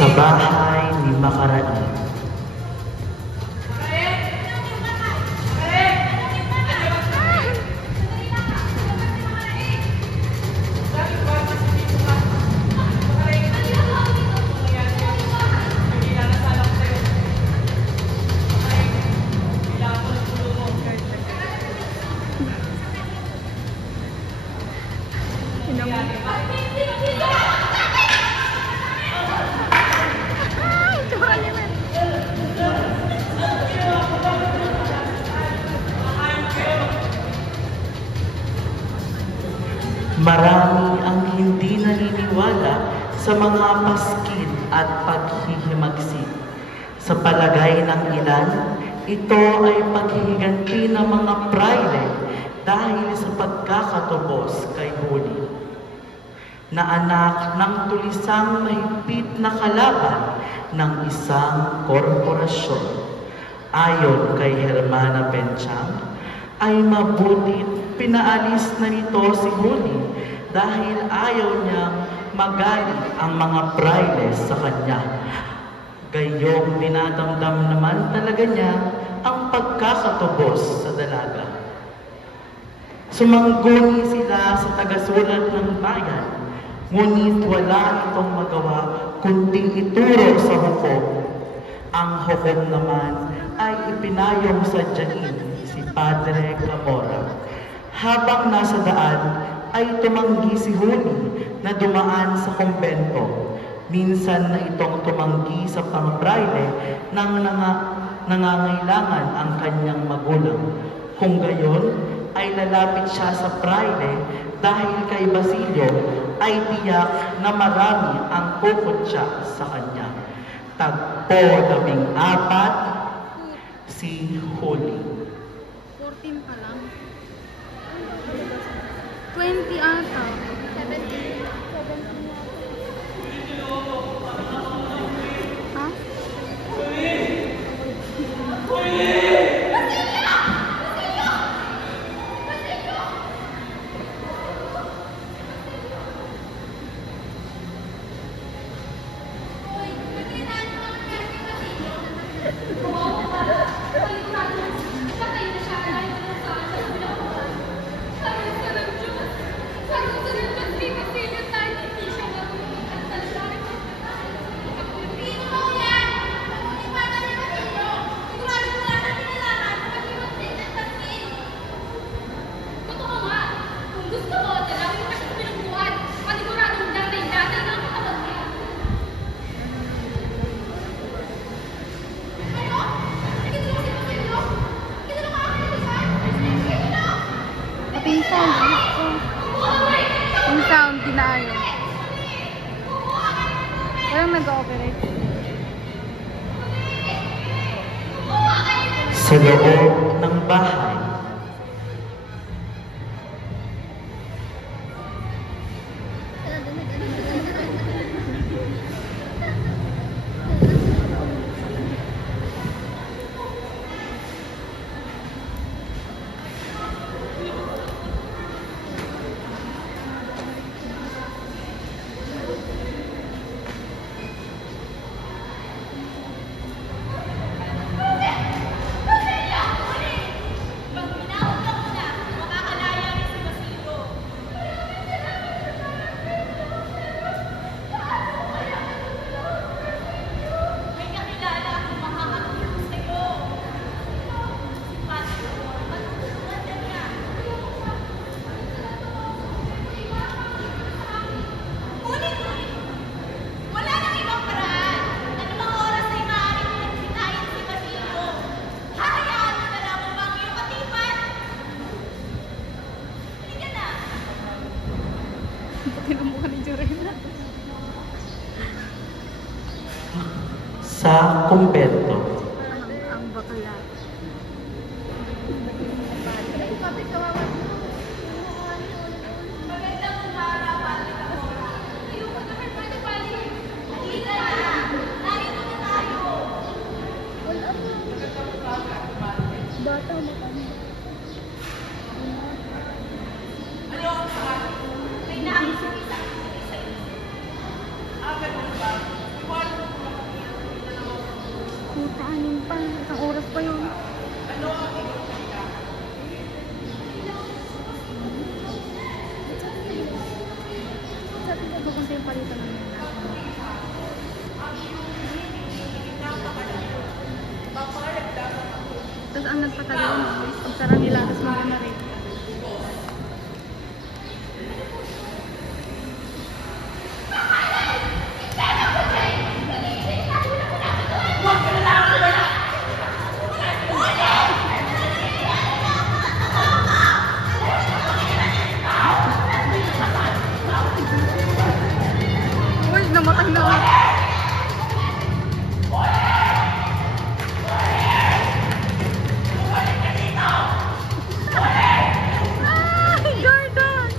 Sa bahay ni Makaraig. Marami ang hindi naniniwala sa mga paskin at paghihimagsik. Sa palagay ng ilan, ito ay paghihiganti ng mga praile dahil sa pagkakatubos kay Huli, na anak ng tulisang mahigpit na kalaban ng isang korporasyon. Ayon kay Hermana Benchang, ay mabutit pinaalis na nito si Huli dahil ayaw niyang magalit ang mga praile sa kanya. Gayong dinadamdam naman talaga niya ang pagkakatubos sa dalaga. Sumangguni sila sa tagasulat ng bayan, ngunit wala itong magawa kundi ituro sa hukom. Ang hukom naman ay ipinayong sa tiyahin si Padre Camora. Habang nasa daan ay tumanggi si Huli na dumaan sa kumbento. Minsan na itong tumanggi sa pangpraile nang nangangailangan ang kanyang magulang. Kung gayon, ay lalapit siya sa praile dahil kay Basilio ay tiyak na marami ang puputya sa kanya. Tagpo 14, si Huli. 14 pa lang. 20 ata. 17. Ha? nag-ooperate? Sa loob ng bahay. Sa kumbento. Ang bakla. Magandang umaga, Padre Camora. Ayoko naman, Padre Pali. Halika na. Narito na tayo. Bata mo kami. May naakit isang Puta, anin pa. Isang oras pa yun. Sabi ko ba kung sa'yo palitan mo yun natin? Tapos ang nagpatagal mo, pagsara nila, tapos magana rin. Uy, namatay na ako. Ay, Jordan!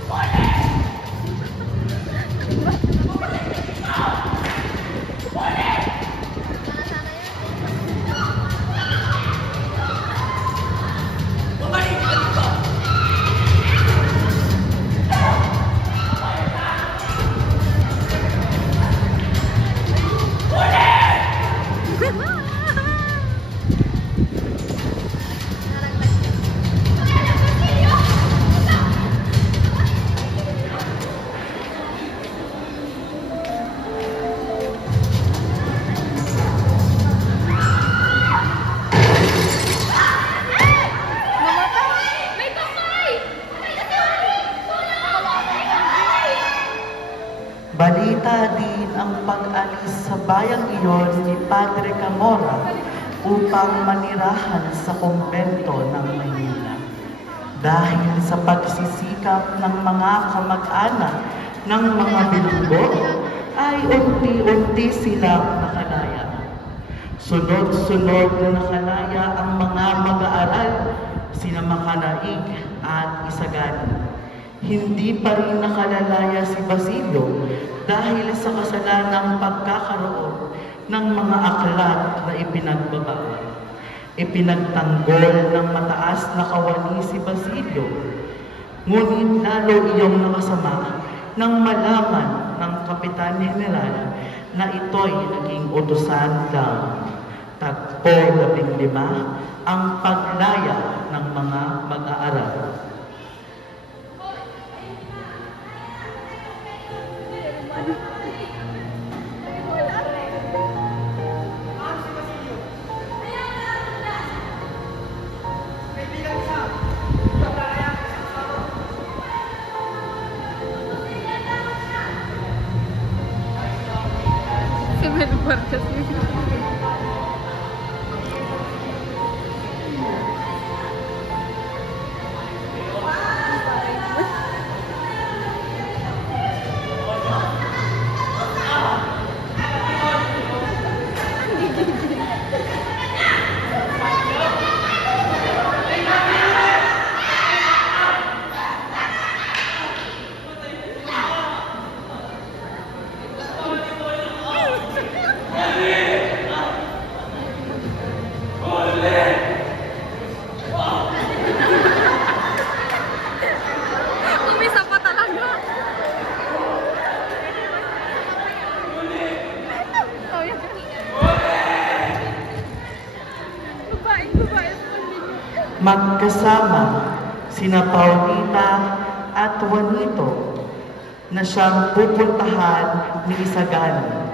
May kamay! Balita din ang pag-alis sa bayang iyon ni Padre Camora upang manirahan sa kumbento ng Maynila. Dahil sa pagsisikap ng mga kamag-anak ng mga bilanggo, ay unti-unti silang nakalaya. Sunod-sunod na nakalaya ang mga mag-aaral, sina Makalaig at Isagani. Hindi pa rin nakalalaya si Basilio dahil sa kasalanang pagkakaroon ng mga aklat na ipinagbabawal. Ipinagtanggol ng mataas na kawani si Basilio, ngunit lalo iyong nakasama nang malaman ng Kapitan General na ito'y naging utusan lang. Tagpo 15 ang paglaya ng mga mag-aaral. Si Mel Vargas. magkasama sina Paulita at Juanito na siyang pupuntahan ni Isagani.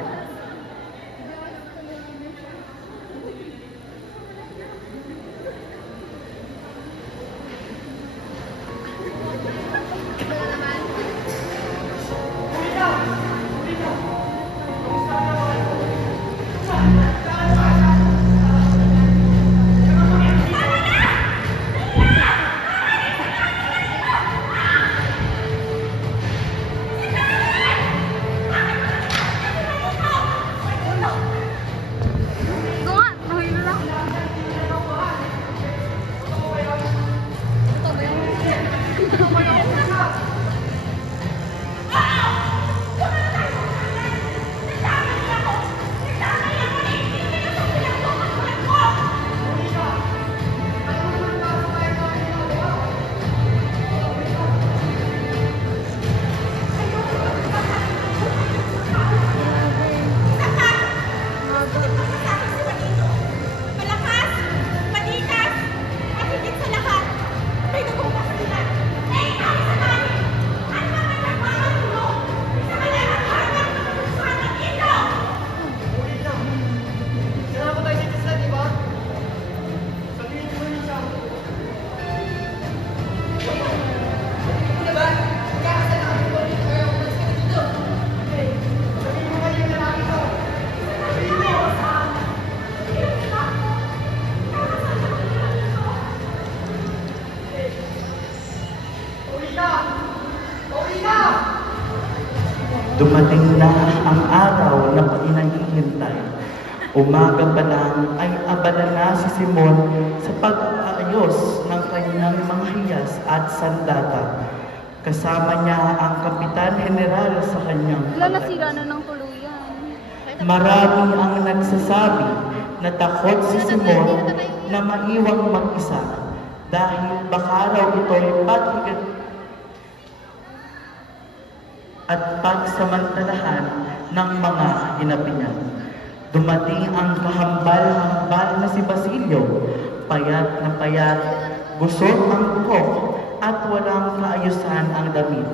Dumating na ang araw na pinahihintay. Umaga pa lang ay abala na si Simon sa pag-aayos ng kanyang mga hiyas at sandata. Kasama niya ang Kapitan General sa kanyang Nasira na ng tuluyan. Marami ang nagsasabi na takot si Simon na maiwang mag-isa dahil baka raw ito'y paghigat at pagsamantalahan ng mga hinapi niya. Dumating ang kahambal-hambal na si Basilio, payat na payat, gusot ang buhok at walang kaayusan ang damit.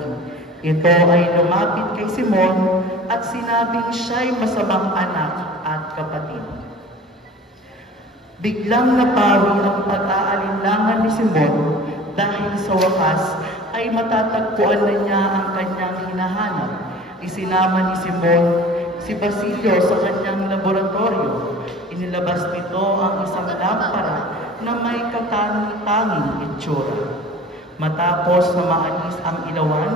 Ito ay lumapit kay Simon at sinabing siya'y masamang anak at kapatid. Biglang napawi ang pag-aalinlangan ni Simon dahil sa wakas ay matatagpuan na niya ang kanyang hinahanap. Isinama ni Simon si Basilio sa kanyang laboratorio. Inilabas nito ang isang lampara na may katanging itsura. Matapos na maalis ang ilawan,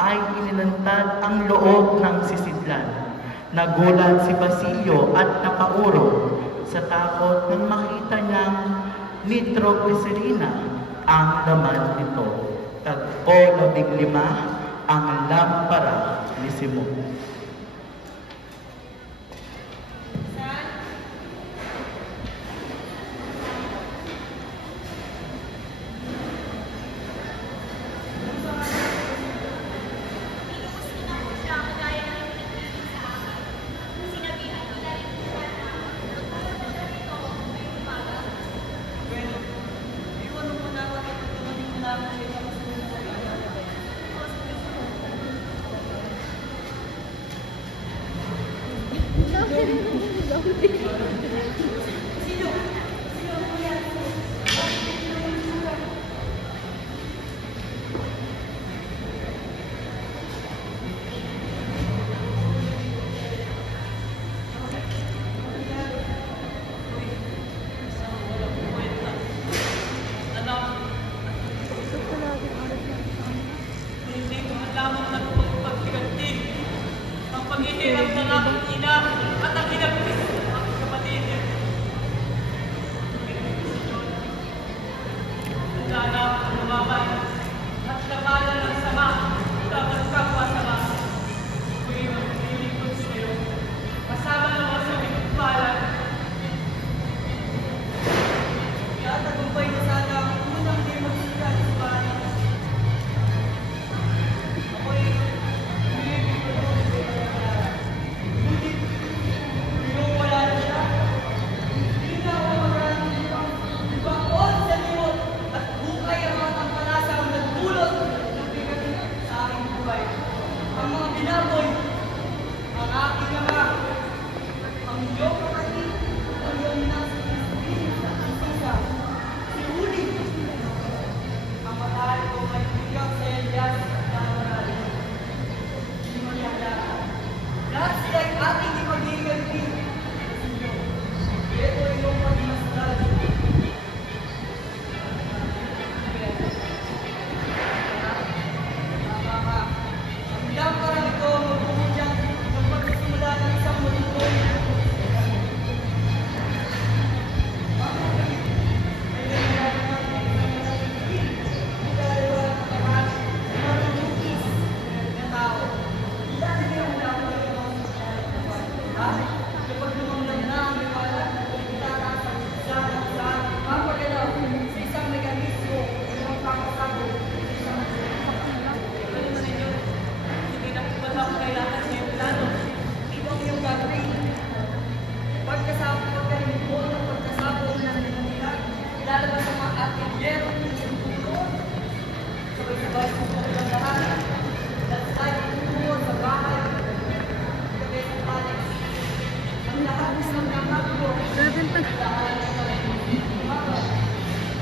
ay inilantad ang loob ng sisidlan. Nagulat si Basilio at napauro sa takot nang makita niyang nitroglycerina ang laman nito. Tagpo 15 ang lampara ni Simon.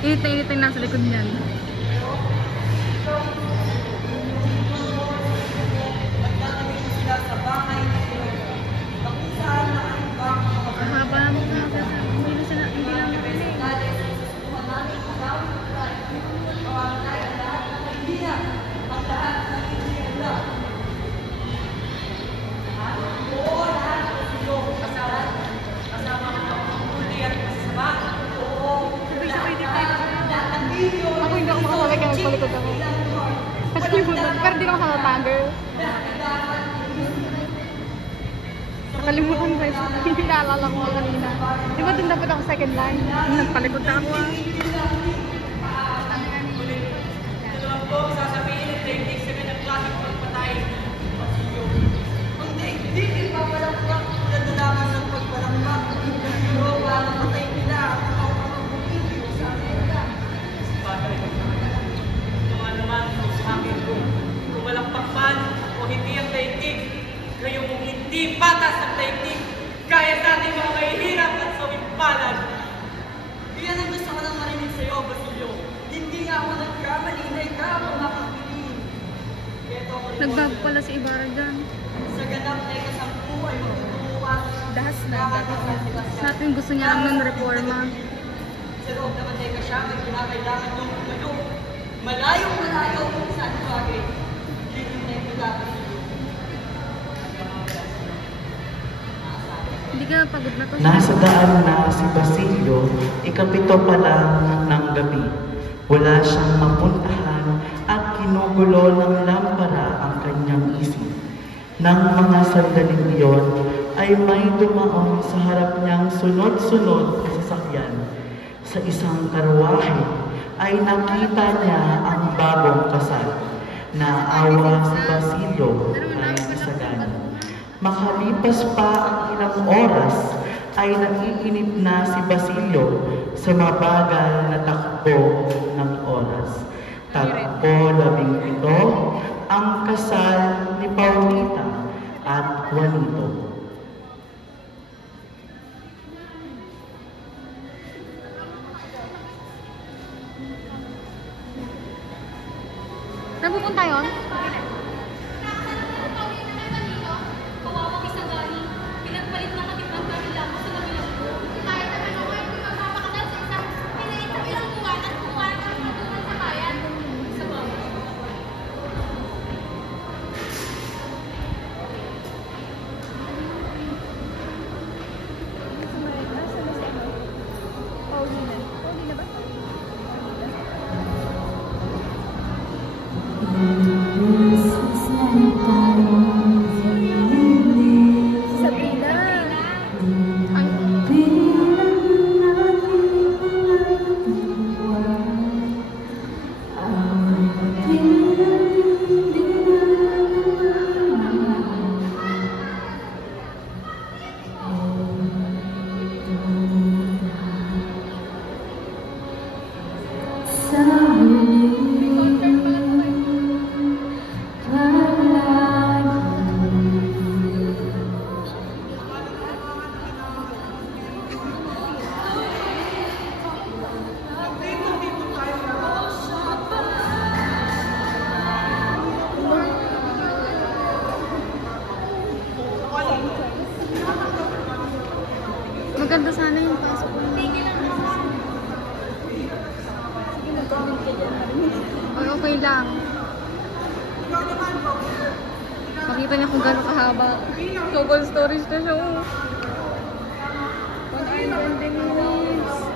Init na nasa likod niyan. Mahaba mo na kasi hindi lang marinig. Ako hindi ako makasabay kaya magpalikod ako. Kasi yung pero di ako makakatagal. Nakalimutan ko yung naalala ko kanina. Di ba dun dapat ako second line? Nagpalikod na ako ah. Ito naman po, sasabihin ng techniques na ng klaseng pagpatay. Ang daigdig, ipapalakpak na dalaman ng pagpalakpak. Pero wala patay nila. Naman sa akin kung walang pakpan o hindi ang daigdig, kayong hindi patas ang daigdig, kaya sa ating mga mahihirap at sumipalad. Iyan ang gusto ko lang marinig sa'yo, Basilio. Hindi nga ako nagkamali na ikaw ang makapiling. Nagbago pala si Ibarra dyan. Sa ganap na ikasampu ay magtutuwa. Dahas na. Sa atin gusto niya lang ng reforma. Sa loob naman na ikasya, may kinakailangan yung umayo. Malayo kung saan bagay. Hindi na ipula, Basilio. Hindi ka pagod na to. Nasa daan na si Basilio, ikapito pa lang ng gabi. Wala siyang mapuntahan at kinugulo ng lampara ang kanyang isip. Nang mga sandaling iyon ay may dumaon sa harap niyang sunod-sunod na sasakyan. Sa isang karwahe ay nakita niya ang bagong kasal. Naawa si Basilio kay Isagani. Makalipas pa ang ilang oras ay nag-iinip na si Basilio sa mabagal na takbo ng oras. Tagpo 17 ang kasal ni Paulita at Juanito. Saan pupunta yun? Kawawang Isagani, pinagpalit ng katipan kami lang sa kabilang ko. Kahit naman ako ay magpapakadal sa isang pinait sa ilang buwan at kumuha ng matunan sa bayan. Sa bawat. Paulina ba? Sabrina. Maganda sana yung pasok ko. Ay, okay lang. Makita niya kung gano'ng kahaba. Global storage na siya. 1 hour and 20 minutes.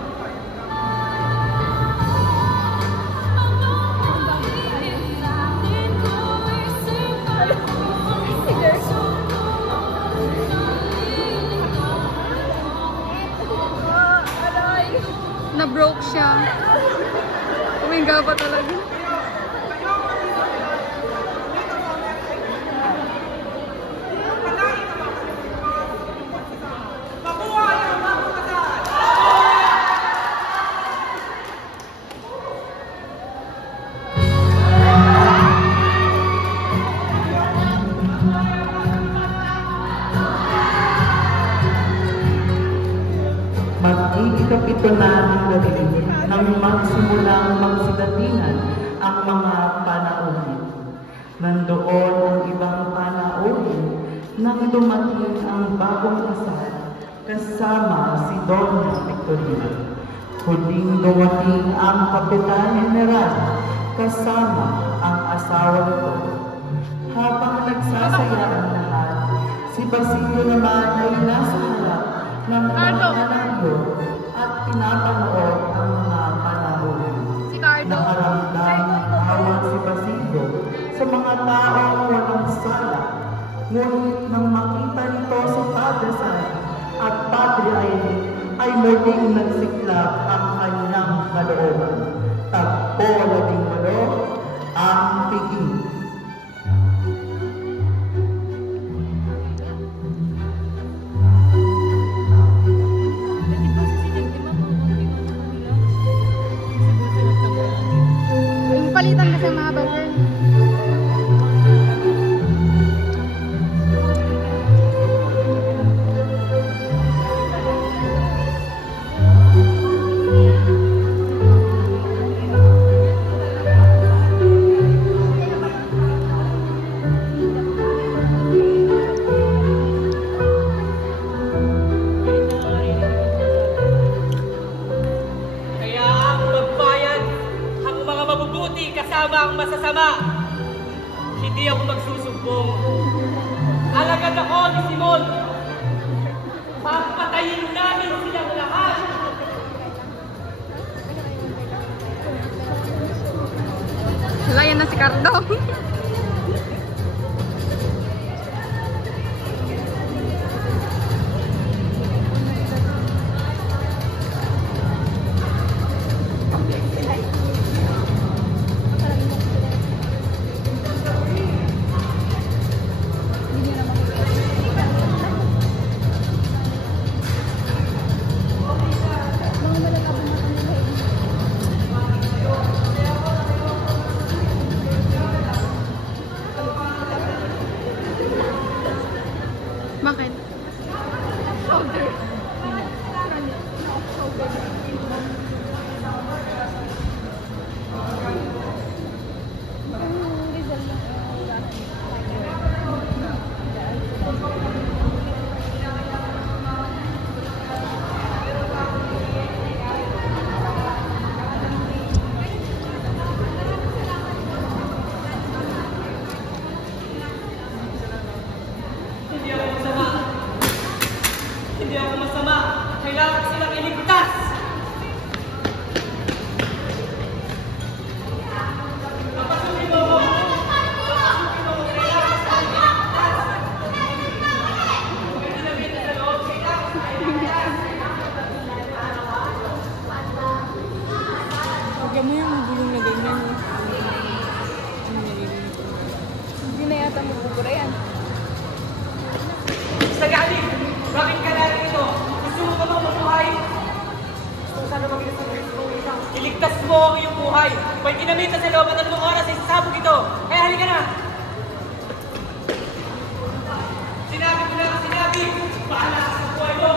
Na-broke siya. Umiga pa talaga. nang magsidatingan ang mga panauhin. Nandoon ang ibang panauhin nang dumating ang bagong kasal kasama si Donna Victorina. Huling dumating ang Kapitan General kasama ang asawa nito. Habang nagsasaya ang lahat, si Basilio naman ay nasa harap ng mga anakyo at pinapanood ang mga panahon. Si Cardo. Nakaramdam ng awa si Basilio sa mga taong walang sala. Ngunit nang makita nito si Padre San at Padre Irene, ay muling nagsiklab ang kanyang kalooban. Tagpo 18, ang piging. Palitan kasi mga burger. Kaya ang magbayan, ang mga mabubuti kasama ang masasama. Hindi ako magsusumbong. Alagad ako ni Simon. Papatayin namin silang lahat. Wala yan na si Cardo. Bakit? Hindi ako masama. Kailangan silang iligtas. Papasukin mo ako. Papasukin mo ako. Kailangan silang iligtas. Huwag ginamit sa loob. Kailangan silang iligtas. Huwag mo yung gulong na ganyan. Hindi na yata mabubura yan. Sagani, bakit ka narito? Gusto mo ba mabuhay? Gusto ko sana maging sa isang. Iligtas mo ang iyong buhay. May ginamit na sa loob at 3 oras ay sasabog ito. Kaya halika na! Sinabi ko na ang sinabi. Bahala ka sa buhay mo.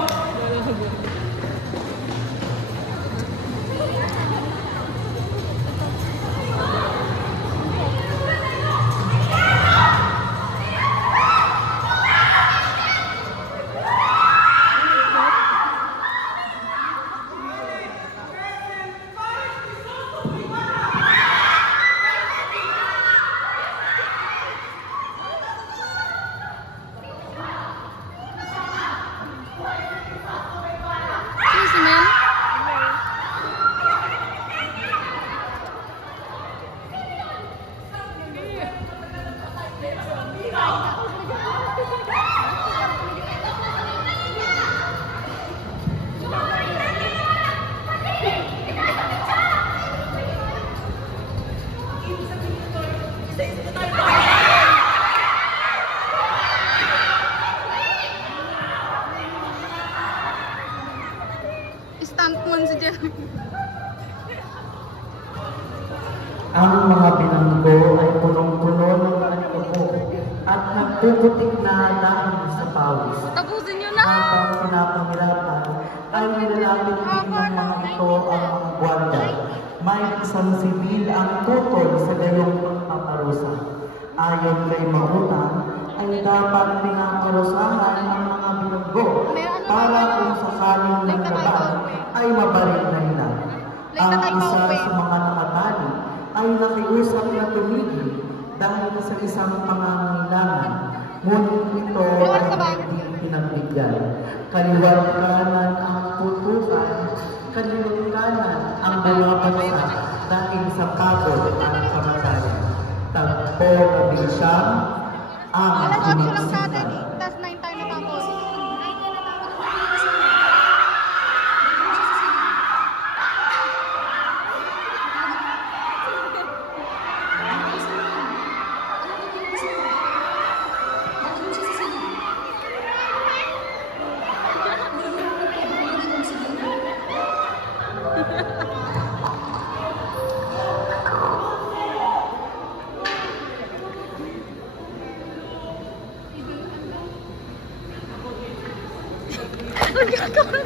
Sino si Mel? Stuntman si Jeremy. Ang mga bilanggo ay punong-puno ng alcohol at nagpuputik na lang sa pawis. Tapusin nyo na! Habang pinapahirapan ay nilalapit din ng mga ito ang mga gwardiya may isang sibil ang tutol sa gayong pagpaparusa. Ayon kay Mautang, ay dapat pinaparusahan ang mga bilanggo para kung sakaling naglaban ay mabaril na nila. Ang isa sa mga nakatali ay nakiusap na tumigil dahil sa isang pangangailangan, ngunit ito ay hindi pinagbigyan. Kaliwat kanan ang putukan, kaliwat kanan ang bumabagsak dahil sa pagod at kamatayan. Tagpo na bisyang ang pinagsikan. Tas 9 tayo natapos.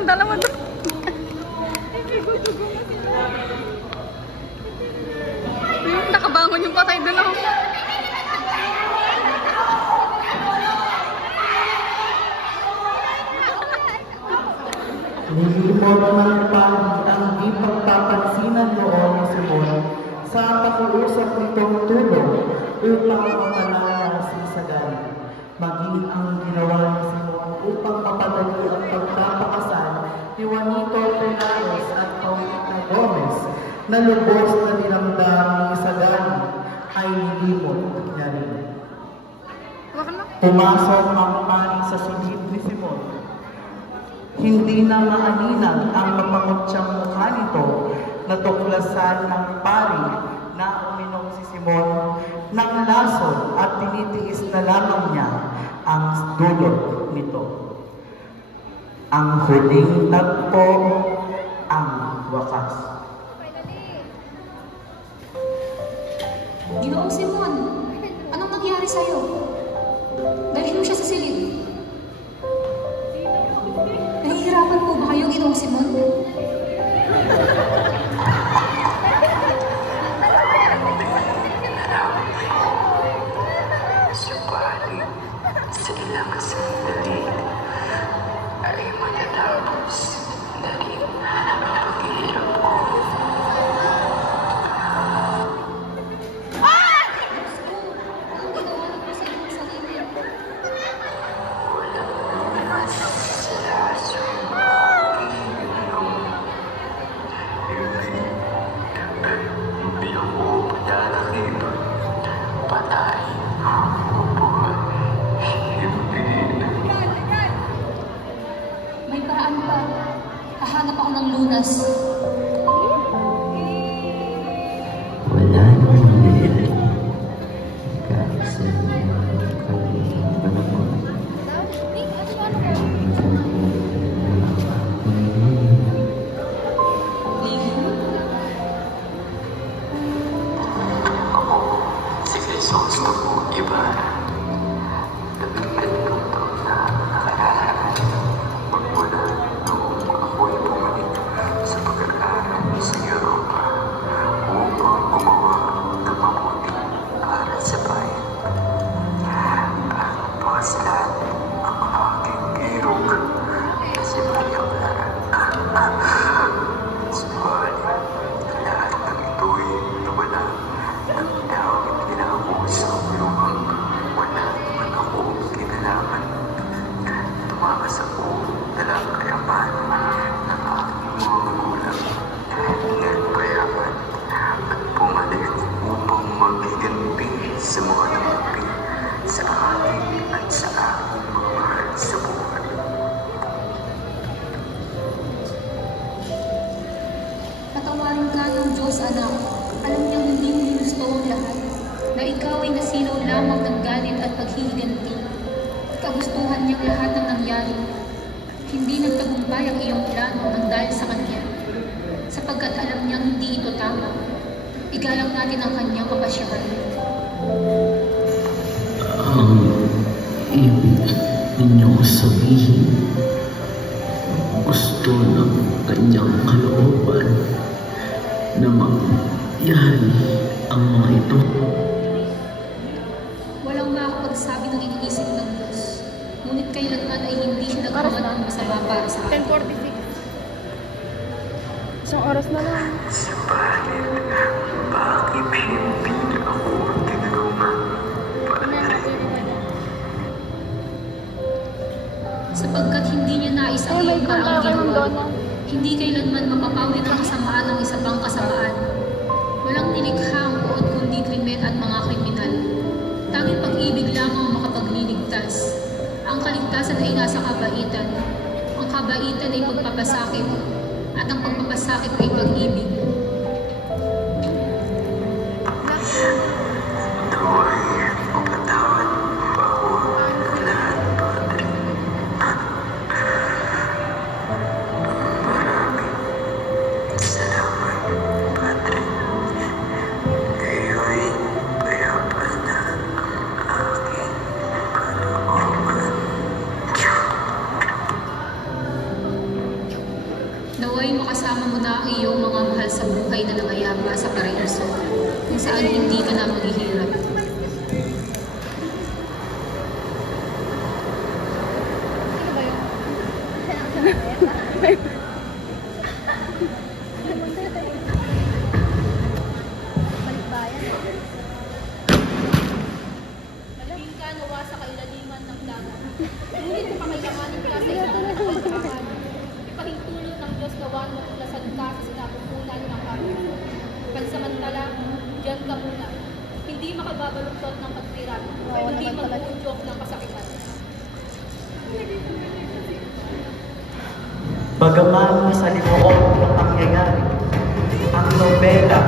Dalawa to. Nakabangon yung patay doon ako. Nilimot ng pangit ang di pagpapansinan noon ni Simon sa pakiusap nitong tulong upang mapalaya si Sagani. Maging ang ginawa ni Simon upang mapadali ang pagpapakasal ni Juanito Pelaez at Paulina Gomez na lubos na dinamdam ni Sagani ay nilimot niya rin. Pumasok ang paring sa silid ni Simon. Hindi na maaninag ang mapangutyang mukha nito na tuklasan ng pari na uminom si Simon ng lason at tinitiis na lamang niya ang dulot nito. Ang huling tagpo, ang wakas. Ginoong Simon, anong nangyari sa'yo? Dalhin mo siya sa silid. Nahihirapan po ba kayo, Ginoong Simon? Subalit, sa ilang sandali ay matatapos na rin ang paghihirap ko. May paraan pa. Hahanap ako ng lunas. Wala namang nangyayari. Kahit sa mga kanilang panahon. Ako, si Crisostomo Ibarra. 12 taon na nakaraan. Magmula noong ako'y bumalik sa pag-aaral sa Europa upang gumawa ng mabuti para sa bayan. At pakaslan ang aking irog na si Maria Clara. Subalit, lahat ng ito'y nawala nang dahil pinakapuso yung wala naman ako kinalaman. Tumakas ako dalang kayaman ng aking mga magulang. Nagpayaman at bumalik upang magiganti sa mga nangyapi sa akin at sa aking mga mahal sa buhay. Patawarin ka ng Diyos, anak. Alam niyang hindi mo gusto ang lahat. Na ikaw ay nasilaw lamang ng galit at paghihiganti. Kagustuhan niyang lahat ng nangyari. Hindi nagtagumpay ang iyong plano ng dahil sa kanya. Sapagkat alam niyang hindi ito tama. Igalang natin ang kanyang kapasyahan. Ang ibig ninyong sabihin, gusto ng kanyang kalooban na mangyari ang mga ito. Walang makakapagsabi ng iniisip ng Diyos. Ngunit kailanman ay hindi siya nagkaroon ng masama para sa akin. 10:46. Isang oras na lang. Subalit, bakit hindi ako tinulungan? Sapagkat hindi niya nais ang iyong karaang ginawa. Hindi kailanman mapapawi ng kasamaan ng isa pang kasamaan. Walang nilikha ang buot kundi krimen at mga kriminal. Tanging pag-ibig lamang ang makapagliligtas. Ang kaligtasan ay nasa kabaitan. Ang kabaitan ay pagpapasakit. At ang pagpapasakit ay pag-ibig. Naway, mapatawad pa ako ng lahat, Padre. Maraming salamat, Padre. Kayo'y payapan na ang aking kalooban. Naway makasama mo na ang iyong mga mahal sa buhay na nangayapa sa paraiso, kung saan hindi ka na maghihirap. Malabing ka nawa sa kailaliman ng dagat. Ngunit kamayamanin ka sa isang kapagpakan. Ipahintulot ng Diyos nawan mo tulasan ka sa sinapupunan ng karuso. Pansamantala, diyan ka muna. Hindi makababaluktot ng pagtiran, hindi mag-uudyok ng kasakitan. Bagaman sa limuot ng pangyayari, ang nobela